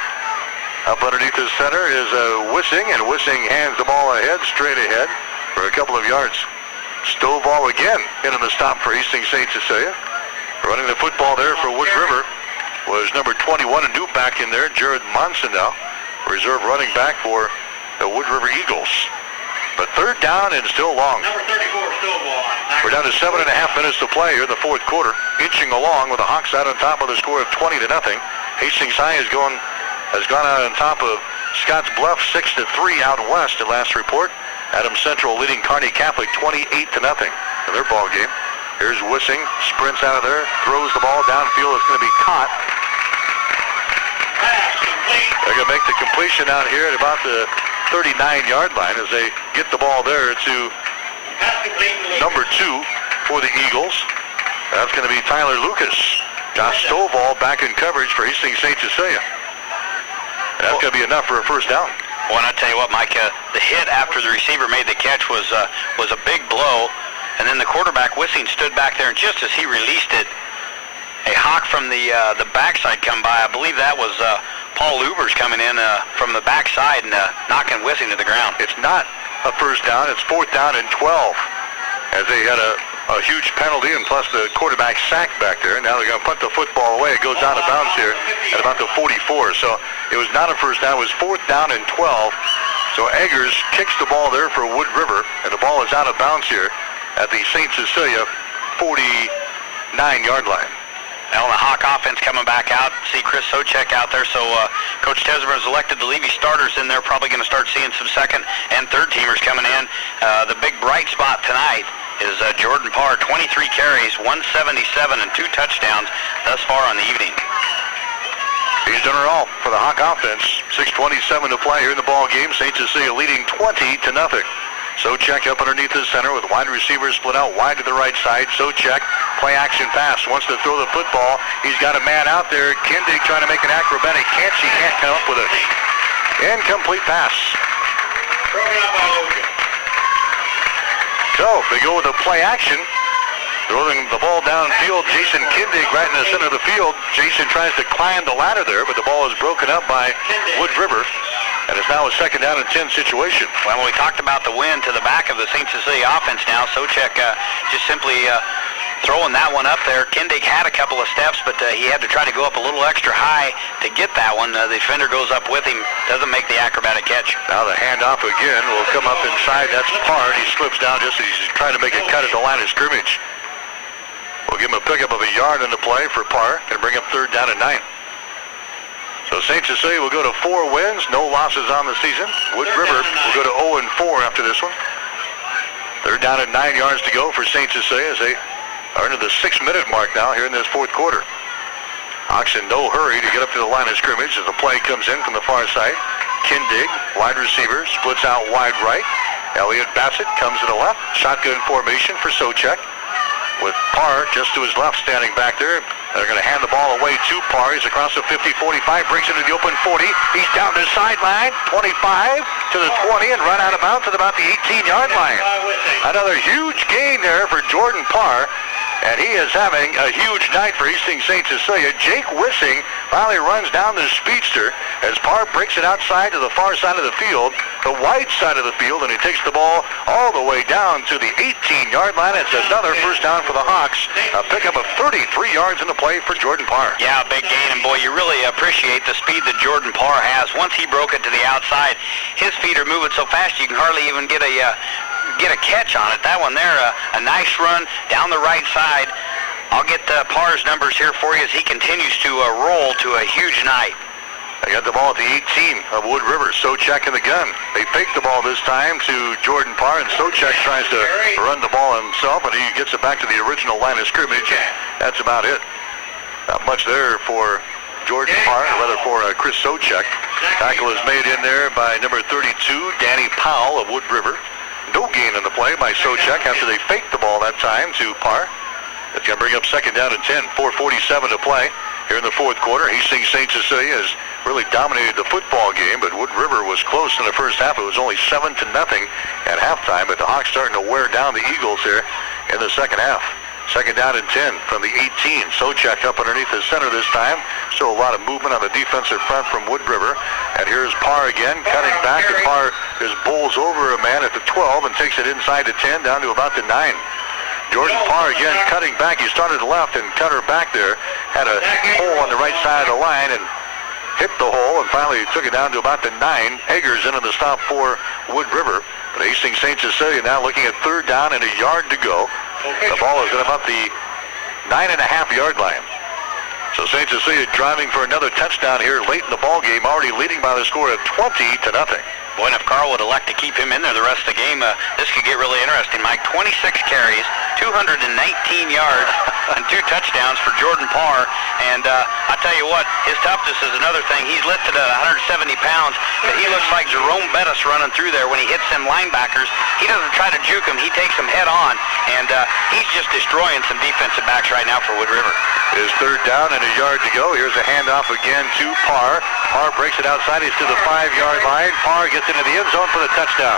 Up underneath the center is Wissing, and Wissing hands the ball ahead, straight ahead, for a couple of yards. Stovall again into the stop for Hastings St. Cecilia. Running the football there for Wood River was number 21, a new back in there, Jared Monson now, reserve running back for the Wood River Eagles. But third down and still long. Number 34, Stovall. We're down to 7.5 minutes to play here in the fourth quarter, inching along with the Hawks out on top of the score of 20-0. Hastings High has gone out on top of Scotts Bluff 6-3 out west at last report. Adams Central leading Kearney Catholic 28-0 in their ball game. Here's Wissing, sprints out of there, throws the ball downfield. It's going to be caught. Pass complete. They're going to make the completion out here at about the 39-yard line as they get the ball there to Pass complete. number 2 for the Eagles. That's going to be Tyler Lucas. Josh Stovall back in coverage for Hastings St. Cecilia. That's going to be enough for a first down. Well, and I tell you what, Mike, the hit after the receiver made the catch was a big blow, and then the quarterback Wissing stood back there, and just as he released it, a hawk from the backside come by. I believe that was Paul Lubers coming in from the backside and knocking Wissing to the ground. It's not a first down. It's fourth down and 12, as they had a huge penalty, and plus the quarterback sacked back there. Now they're going to punt the football away. It goes out of bounds here at about the 44. So it was not a first down. It was fourth down and 12. So Eggers kicks the ball there for Wood River, and the ball is out of bounds here at the St. Cecilia 49-yard line. Now the Hawk offense coming back out. See Chris Socek out there. So Coach Tesmer has elected to leave his starters in there. Probably going to start seeing some second and third teamers coming in. The big bright spot tonight is Jordan Parr, 23 carries, 177 and 2 touchdowns thus far on the evening. He's done it all for the Hawk offense. 6:27 to play here in the ball game. St. Cecilia leading 20-0. Socek up underneath the center with wide receivers split out wide to the right side. Socek, play action pass, wants to throw the football. He's got a man out there. Kindig trying to make an acrobatic catch. He can't come up with an incomplete pass. Broken up by Logan. So they go with the play action. Throwing the ball downfield, Jason Kindig right in the center of the field. Jason tries to climb the ladder there, but the ball is broken up by Wood River. And it's now a second down and 10 situation. Well, we talked about the wind to the back of the St. Cecilia offense now. Socek just simply throwing that one up there. Kindig had a couple of steps, but he had to try to go up a little extra high to get that one. The defender goes up with him, doesn't make the acrobatic catch. Now the handoff again will come up inside. That's Parr. He slips down just as he's trying to make a cut at the line of scrimmage. We'll give him a pickup of a yard in the play for Parr. Going to bring up third down and 9. So St. Cecilia will go to 4 wins, no losses on the season. Wood River will go to 0-4 after this one. Third down and 9 yards to go for St. Cecilia as they are into the 6-minute mark now here in this fourth quarter. Hawks in no hurry to get up to the line of scrimmage as the play comes in from the far side. Kindig, wide receiver, splits out wide right. Elliott Bassett comes to the left. Shotgun formation for Socek, with Parr just to his left standing back there. They're going to hand the ball away to Parr. He's across the 50-45, breaks into the open 40. He's down the sideline, 25 to the 20, and run out of bounds at about the 18-yard line. Another huge gain there for Jordan Parr, and he is having a huge night for Hastings St. Cecilia. Jake Wissing finally runs down the speedster as Parr breaks it outside to the far side of the field, the wide side of the field, and he takes the ball all the way down to the 18-yard line. It's another first down for the Hawks. A pickup of 33 yards in the play for Jordan Parr. Yeah, big gain, and boy, you really appreciate the speed that Jordan Parr has. Once he broke it to the outside, his feet are moving so fast you can hardly even get a catch on it. That one there, a nice run down the right side. I'll get Parr's numbers here for you as he continues to roll to a huge night. They got the ball at the 18 of Wood River. Socek in the gun. They fake the ball this time to Jordan Parr, and Socek tries to run the ball himself, and he gets it back to the original line of scrimmage. That's about it. Not much there for Jordan Parr, or rather for Chris Socek. Tackle is made in there by number 32, Danny Powell of Wood River. No gain in the play by Socek after they faked the ball that time to Parr. That's going to bring up second down and 10, 4:47 to play here in the fourth quarter. Hastings St. Cecilia has really dominated the football game, but Wood River was close in the first half. It was only 7-0 at halftime, but the Hawks starting to wear down the Eagles here in the second half. Second down and 10 from the 18. Socek up underneath the center this time. So a lot of movement on the defensive front from Wood River. And here's Parr again, cutting back. And Parr just bowls over a man at the 12 and takes it inside the 10 down to about the 9. Jordan Parr again cutting back. He started left and cut her back there. Had a hole on the right side of the line and hit the hole and finally took it down to about the 9. Eggers into the stop for Wood River. But Hastings St. Cecilia now looking at third down and a yard to go. The ball is at about the 9.5-yard line. So St. Cecilia driving for another touchdown here late in the ball game, already leading by the score of 20-0. Boy, and if Carl would elect to keep him in there the rest of the game, this could get really interesting, Mike. 26 carries, 219 yards, and 2 touchdowns for Jordan Parr. And I tell you what, his toughness is another thing. He's listed at 170 pounds, but he looks like Jerome Bettis running through there when he hits them linebackers. He doesn't try to juke them. He takes them head on, and he's just destroying some defensive backs right now for Wood River. His third down and a yard to go. Here's a handoff again to Parr. Parr breaks it outside. He's to the 5-yard line. Parr gets into the end zone for the touchdown.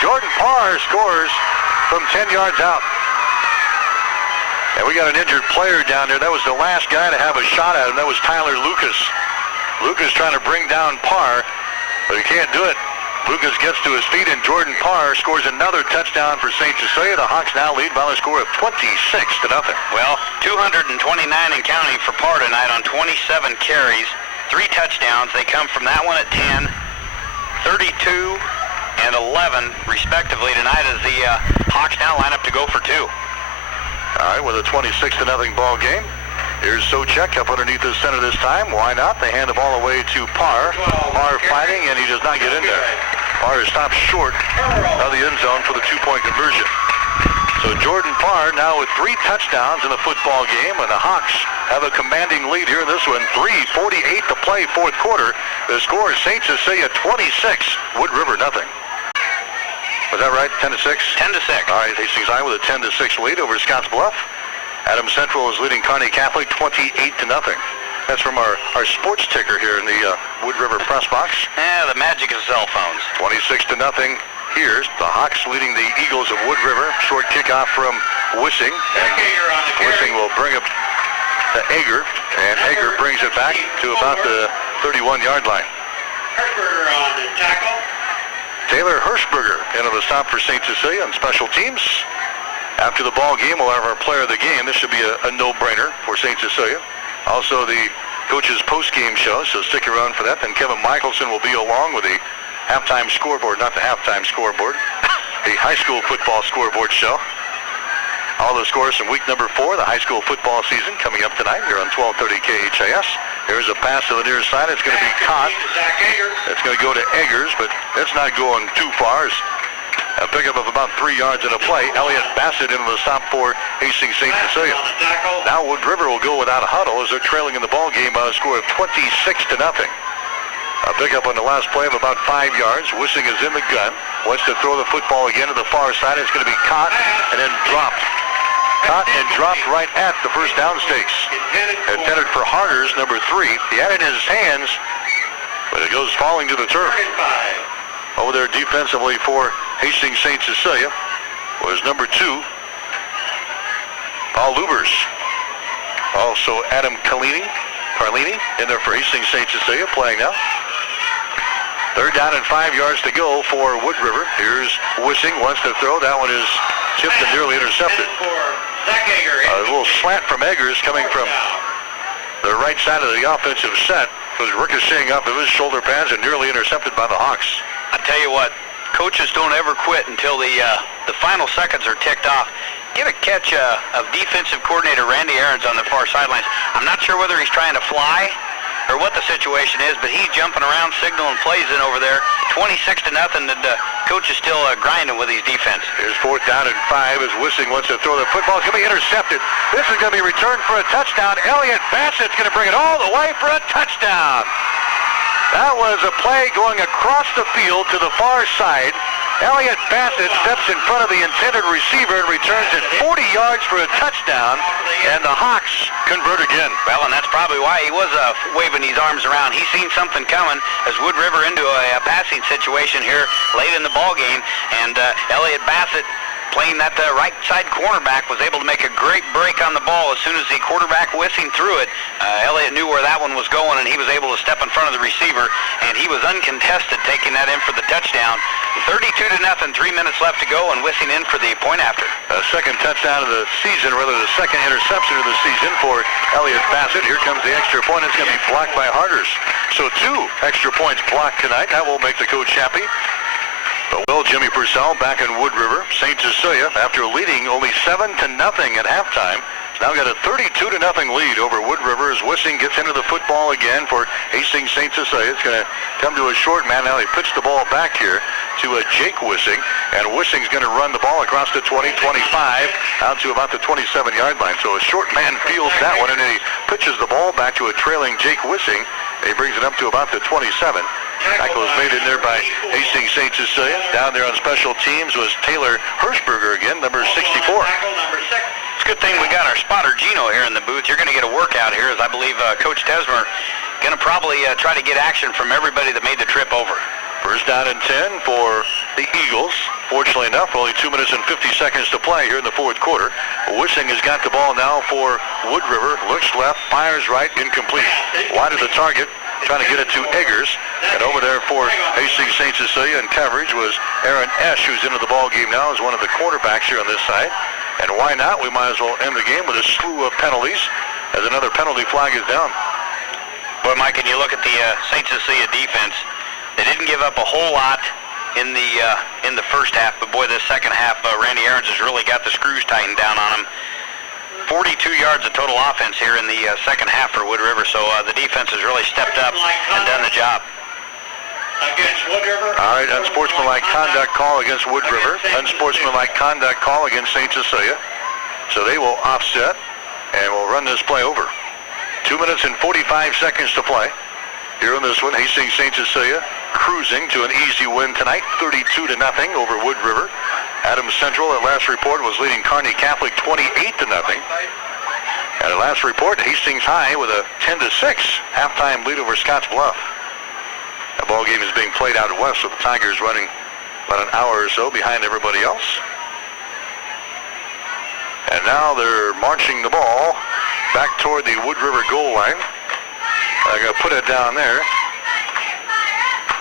Jordan Parr scores from 10 yards out. And we got an injured player down there. That was the last guy to have a shot at him. That was Tyler Lucas. Lucas trying to bring down Parr, but he can't do it. Lucas gets to his feet, and Jordan Parr scores another touchdown for St. Cecilia. The Hawks now lead by the score of 26-0. Well, 229 and counting for Parr tonight on 27 carries, 3 touchdowns. They come from that one at 10, 32, and 11, respectively, tonight as the Hawks now line up to go for 2. All right, with a 26-0 ball game. Here's Socek up underneath the center this time. Why not? They hand the ball away to Parr. Parr fighting, and he does not get in there. Parr is stopped short of the end zone for the 2-point conversion. So Jordan Parr now with 3 touchdowns in the football game, and the Hawks have a commanding lead here in this one. 3:48 to play, fourth quarter. The score is St. Cecilia 26, Wood River nothing. Was that right? 10-6? 10-6. All right, Hastings High with a 10-6 lead over Scotts Bluff. Adams Central is leading Kearney Catholic 28-0. That's from our sports ticker here in the Wood River press box. Yeah, the magic of cell phones. 26-0. Here's the Hawks leading the Eagles of Wood River. Short kickoff from Wissing. And Wissing will bring it to Egger, and Egger brings it back to about the 31-yard line. Hershberger on the tackle. Taylor Hirschberger into the stop for St. Cecilia on special teams. After the ball game, we'll have our player of the game. This should be a no-brainer for St. Cecilia. Also, the coach's post-game show, so stick around for that. Then Kevin Michelson will be along with the halftime scoreboard, not the halftime scoreboard, the high school football scoreboard show. All the scores from week number 4, the high school football season, coming up tonight here on 1230 KHAS. Here's a pass to the near side. It's going to be caught. It's going to go to Eggers, but it's not going too far. It's a pickup of about 3 yards in a play. Elliott Bassett into the stop for Hastings St. Cecilia. Now Wood River will go without a huddle as they're trailing in the ball game by a score of 26-0. A pickup on the last play of about 5 yards. Wissing is in the gun. Wants to throw the football again to the far side. It's going to be caught and then dropped. Caught and dropped right at the first down stakes. Intended for Harders, number 3. He had it in his hands, but it goes falling to the turf. Over there defensively for Hastings St. Cecilia was number 2, Paul Lubers. Also Adam Carlini in there for Hastings St. Cecilia playing now. Third down and 5 yards to go for Wood River. Here's Wissing, wants to throw. That one is tipped and nearly intercepted. A little slant from Eggers coming from the right side of the offensive set. Was ricocheting off of his shoulder pads and nearly intercepted by the Hawks. I tell you what, coaches don't ever quit until the final seconds are ticked off. Get a catch of defensive coordinator Randy Aarons on the far sidelines. I'm not sure whether he's trying to fly or what the situation is, but he's jumping around, signaling plays in over there. 26-0, and the coach is still grinding with his defense. Here's 4th down and 5 as Wissing wants to throw the football. It's going to be intercepted. This is going to be returned for a touchdown. Elliott Bassett's going to bring it all the way for a touchdown. That was a play going across the field to the far side. Elliott Bassett steps in front of the intended receiver and returns it 40 yards for a touchdown, and the Hawks convert again. Well, and that's probably why he was waving his arms around. He's seen something coming as Wood River into a passing situation here late in the ball game, and Elliott Bassett playing that right side cornerback, was able to make a great break on the ball as soon as the quarterback Wissing threw it. Elliott knew where that one was going, and he was able to step in front of the receiver, and he was uncontested, taking that in for the touchdown. 32-0, 3 minutes left to go, and Wissing in for the point after. Second touchdown of the season, rather the second interception of the season for Elliott Bassett. Here comes the extra point. It's going to be blocked by Harders. So 2 extra points blocked tonight. That will make the coach happy. But well, Jimmy Purcell back in Wood River. St. Cecilia, after leading only 7-0 at halftime, has now got a 32-0 lead over Wood River as Wissing gets into the football again for Hastings St. Cecilia. It's going to come to a short man. Now they pitch the ball back here to Jake Wissing, and Wissing's going to run the ball across the 20-25 out to about the 27-yard line. So a short man fields that one, and then he pitches the ball back to a trailing Jake Wissing. He brings it up to about the 27. Tackle was made in there by Hastings St. Cecilia. Down there on special teams was Taylor Hirschberger again, number 64. It's a good thing we got our spotter Gino here in the booth. You're going to get a workout here, as I believe Coach Desmer going to probably try to get action from everybody that made the trip over. First down and 10 for the Eagles. Fortunately enough, only 2 minutes and 50 seconds to play here in the fourth quarter. Wissing has got the ball now for Wood River. Looks left, fires right, incomplete. Wide of the target, trying to get it to Eggers. And over there for Hastings St. Cecilia in coverage was Aaron Esch, who's into the ball game now as one of the quarterbacks here on this side. And why not? We might as well end the game with a slew of penalties as another penalty flag is down. Boy, Mike, and you look at the St. Cecilia defense, they didn't give up a whole lot in the first half, but boy, this second half, Randy Aarons has really got the screws tightened down on him. 42 yards of total offense here in the second half for Wood River, so the defense has really stepped up and done the job. Against Wood River. All right, unsportsmanlike conduct call against Wood River. Unsportsmanlike conduct call against St. Cecilia. So they will offset and will run this play over. 2 minutes and 45 seconds to play. Here on this one, Hastings St. Cecilia cruising to an easy win tonight, 32-0 over Wood River. Adams Central at last report was leading Kearney Catholic 28-0. And at last report, Hastings High with a 10-6 halftime lead over Scotts Bluff. The ball game is being played out west with the Tigers running about an hour or so behind everybody else. And now they're marching the ball back toward the Wood River goal line. They're going to put it down there.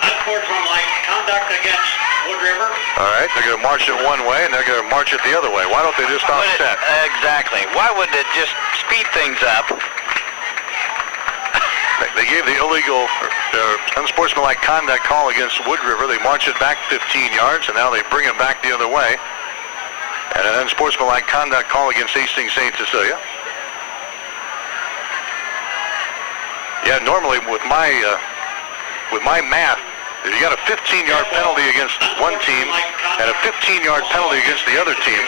Unsportsmanlike conduct against Wood River. All right, they're going to march it one way, and they're going to march it the other way. Why don't they just offset? Exactly. Why would it just speed things up? They gave the illegal, unsportsmanlike conduct call against Wood River. They march it back 15 yards, and now they bring it back the other way. And an unsportsmanlike conduct call against Hastings St. Cecilia. Yeah, normally with my math, if you got a 15-yard penalty against one team and a 15-yard penalty against the other team,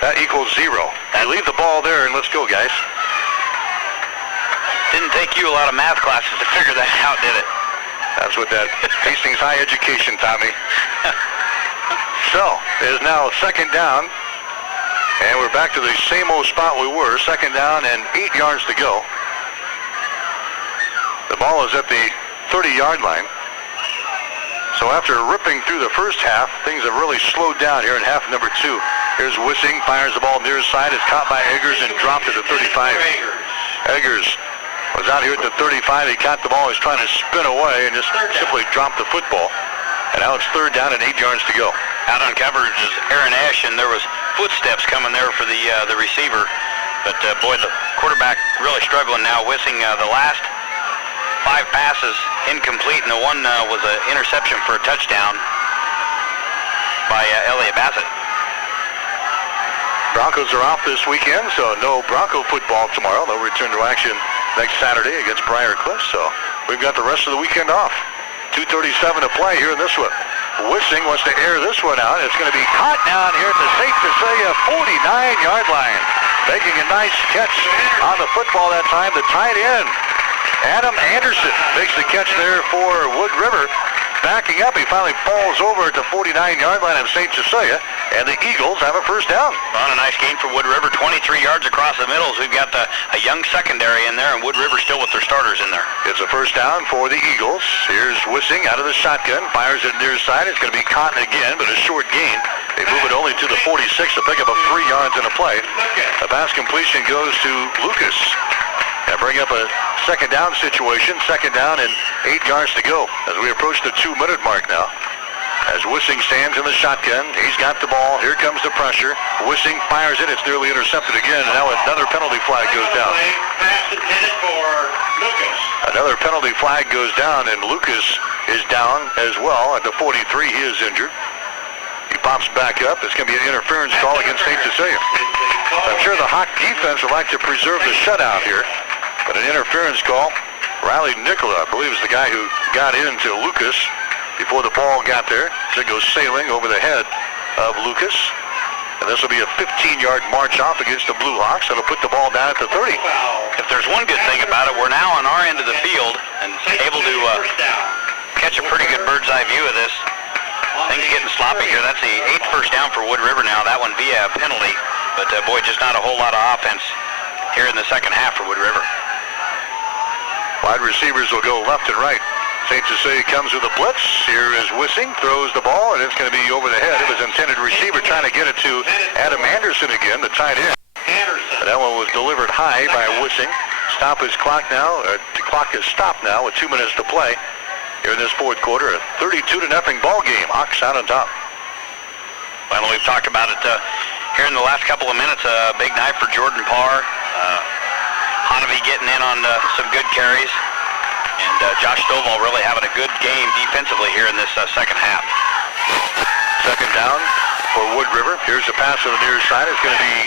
that equals 0. You leave the ball there and let's go, guys. Didn't take you a lot of math classes to figure that out, did it? That's what that Hastings High education taught me. So, it is now second down, and we're back to the same old spot we were. Second down and 8 yards to go. The ball is at the 30-yard line. So after ripping through the first half, things have really slowed down here in half number 2. Here's Wissing, fires the ball near his side. It's caught by Eggers and dropped at the 35. Eggers was out here at the 35. He caught the ball. He's trying to spin away and just simply dropped the football. And now it's third down and 8 yards to go. Out on coverage is Aaron Ash, and there was footsteps coming there for the receiver. But boy, the quarterback really struggling now. Wissing the last 5 passes incomplete, and the one was an interception for a touchdown by Elliott Bassett. Broncos are off this weekend, so no Bronco football tomorrow. They'll return to action next Saturday against Briarcliff, so we've got the rest of the weekend off. 2:37 to play here in this one. Wissing wants to air this one out. It's going to be caught down here at the St. Cecilia 49-yard line. Making a nice catch on the football that time, the tight end. Adam Anderson makes the catch there for Wood River. backing up. He finally falls over at the 49-yard line of St. Cecilia, and the Eagles have a first down. On a nice gain for Wood River, 23 yards across the middle. So we've got a young secondary in there, and Wood River still with their starters in there. It's a first down for the Eagles. Here's Wissing out of the shotgun, fires it near side. It's going to be caught again, but a short gain. They move it only to the 46 to pick up a 3 yards in a play. A pass completion goes to Lucas. And bring up a second down situation. Second down and 8 yards to go as we approach the 2-minute mark now. As Wissing stands in the shotgun, he's got the ball. Here comes the pressure. Wissing fires it. It's nearly intercepted again. And now another penalty flag goes down. Pass intended for Lucas. Another penalty flag goes down, and Lucas is down as well at the 43. He is injured. He pops back up. It's going to be an interference call against St. Cecilia. I'm sure the Hawk defense would like to preserve the shutout here. But an interference call. Riley Nicola, I believe, is the guy who got into Lucas before the ball got there. So it goes sailing over the head of Lucas. And this will be a 15-yard march off against the Blue Hawks. It'll put the ball down at the 30. If there's one good thing about it, we're now on our end of the field and able to catch a pretty good bird's eye view of this. Things getting sloppy here. That's the 8th first down for Wood River now. That one via a penalty. But boy, just not a whole lot of offense here in the second half for Wood River. Wide receivers will go left and right. St. Cecilia comes with a blitz. Here is Wissing, throws the ball, and it's going to be over the head of his intended receiver, trying to get it to Adam Anderson again, the tight end. And that one was delivered high by Wissing. Stop his clock now. The clock is stopped now with 2 minutes to play here in this fourth quarter. A 32-0 ball game. Hawks out on top. Well, we've talked about it here in the last couple of minutes. A big night for Jordan Parr. Hanavi getting in on some good carries. And Josh Stovall really having a good game defensively here in this second half. Second down for Wood River. Here's a pass on the near side. It's going to be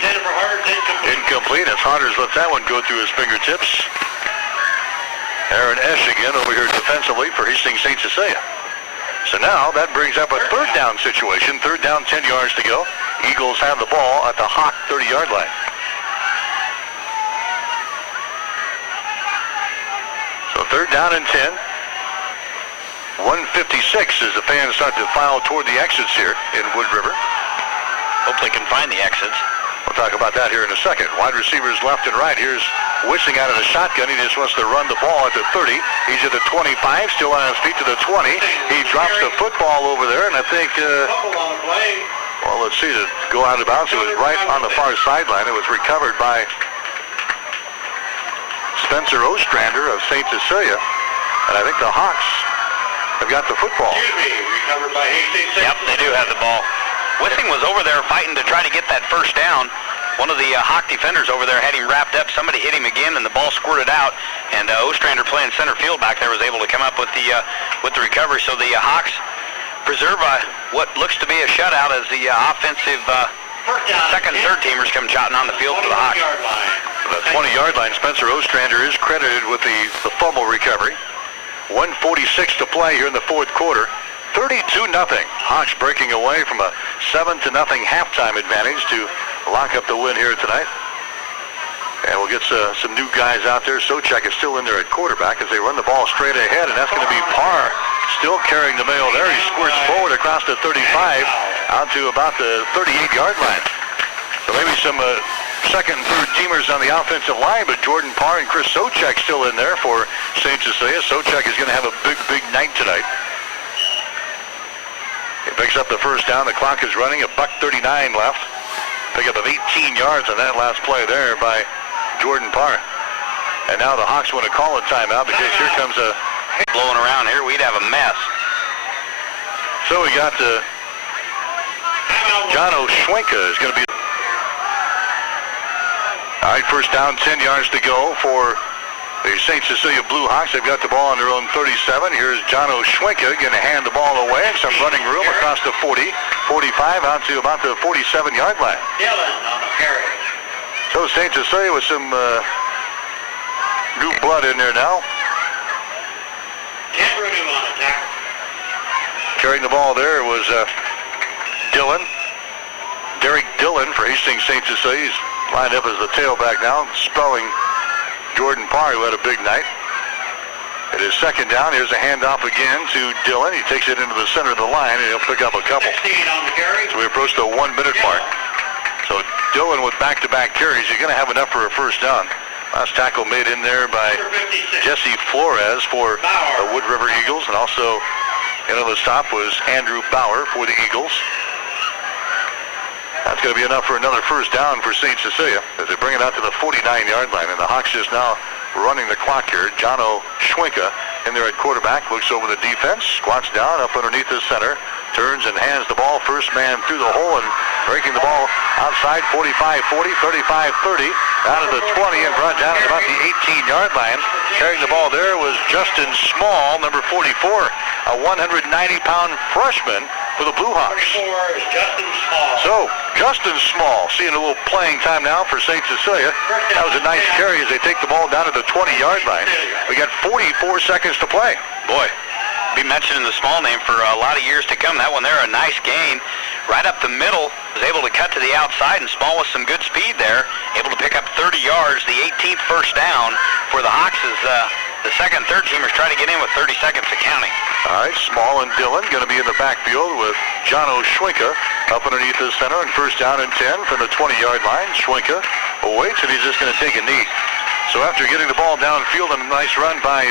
incomplete as Harders lets that one go through his fingertips. Aaron Esch again over here defensively for Hastings St. Cecilia. So now that brings up a third down situation. Third down, 10 yards to go. Eagles have the ball at the Hawk 30-yard line. So third down and 10. 156 as the fans start to file toward the exits here in Wood River. Hope they can find the exits. We'll talk about that here in a second. Wide receivers left and right. Here's Wissing out of the shotgun. He just wants to run the ball at the 30. He's at the 25, still on his feet to the 20. He drops the football over there, and I think, well, let's see, to go out of bounds. It was right on the far sideline. It was recovered by Spencer Ostrander of St. Cecilia. And I think the Hawks have got the football. Recovered by Hastings. Yep, they do have the ball. Wissing was over there fighting to try to get that first down. One of the Hawk defenders over there had him wrapped up. Somebody hit him again, and the ball squirted out. And Ostrander playing center field back there was able to come up with the recovery. So the Hawks preserve what looks to be a shutout as the offensive second and third teamers come trotting on the field for the Hawks. The 20-yard line, Spencer Ostrander is credited with the fumble recovery. 1:46 to play here in the fourth quarter. 32-0. Hawks breaking away from a 7-0 halftime advantage to lock up the win here tonight. And we'll get some new guys out there. Socek is still in there at quarterback as they run the ball straight ahead, and that's going to be Parr still carrying the mail there. He squirts forward across the 35 out to about the 38-yard line. So maybe some second and third teamers on the offensive line, but Jordan Parr and Chris Socek still in there for St. Cecilia. Socek is going to have a big night tonight. He picks up the first down. The clock is running. $1:39 left. Pick up of 18 yards on that last play there by Jordan Parr. And now the Hawks want to call a timeout because here comes a blowing around here. We'd have a mess. So we got John Oshwenka is going to be. All right, first down, 10 yards to go for the St. Cecilia Blue Hawks. They've got the ball on their own 37. Here's John Oshwenka going to hand the ball away. Some running room across the 40, 45 out to about the 47-yard line. Dillon on the carry. So St. Cecilia with some new blood in there now. Ken Rudu on the tackle. Carrying the ball there was Dillon. Derek Dillon for Hastings St. Cecilia. He's lined up as the tailback now, spelling Jordan Parr, who had a big night. It is second down. Here's a handoff again to Dillon. He takes it into the center of the line, and he'll pick up a couple. 16 on the carry. So we approach the 1 minute mark. So Dillon with back-to-back carries, you're going to have enough for a first down. Last tackle made in there by Jesse Flores for the Wood River Eagles, and also into the stop was Andrew Bauer for the Eagles. That's going to be enough for another first down for St. Cecilia as they bring it out to the 49-yard line. And the Hawks just now running the clock here. Jono Schwinka in there at quarterback, looks over the defense, squats down up underneath the center, turns and hands the ball first man through the hole and breaking the ball outside 45-40, 35-30, down to the 20 and brought down at about the 18-yard line. Carrying the ball there was Justin Small, number 44, a 190-pound freshman for the Blue Hawks. 44 is Justin Small. So, Justin Small seeing a little playing time now for St. Cecilia. That was a nice carry as they take the ball down to the 20-yard line. We got 44 seconds to play. Boy, be mentioning the Small name for a lot of years to come. That one there, a nice gain. Right up the middle, was able to cut to the outside, and Small with some good speed there, able to pick up 30 yards, the 18th first down for the Hawks as the second and third teamers try to get in with 30 seconds of counting. All right, Small and Dillon going to be in the backfield with Jono Schwinka up underneath the center, and first down and 10 from the 20-yard line. Schwinka awaits, and he's just going to take a knee. So after getting the ball downfield and a nice run by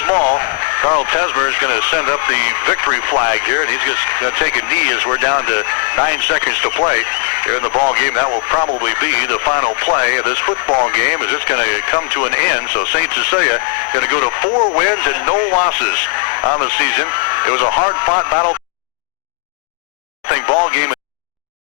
Small, Carl Tesmer is going to send up the victory flag here, and he's just going to take a knee as we're down to 9 seconds to play here in the ball game. That will probably be the final play of this football game as it's going to come to an end. So St. Cecilia going to go to 4 wins and no losses on the season. It was a hard-fought battle.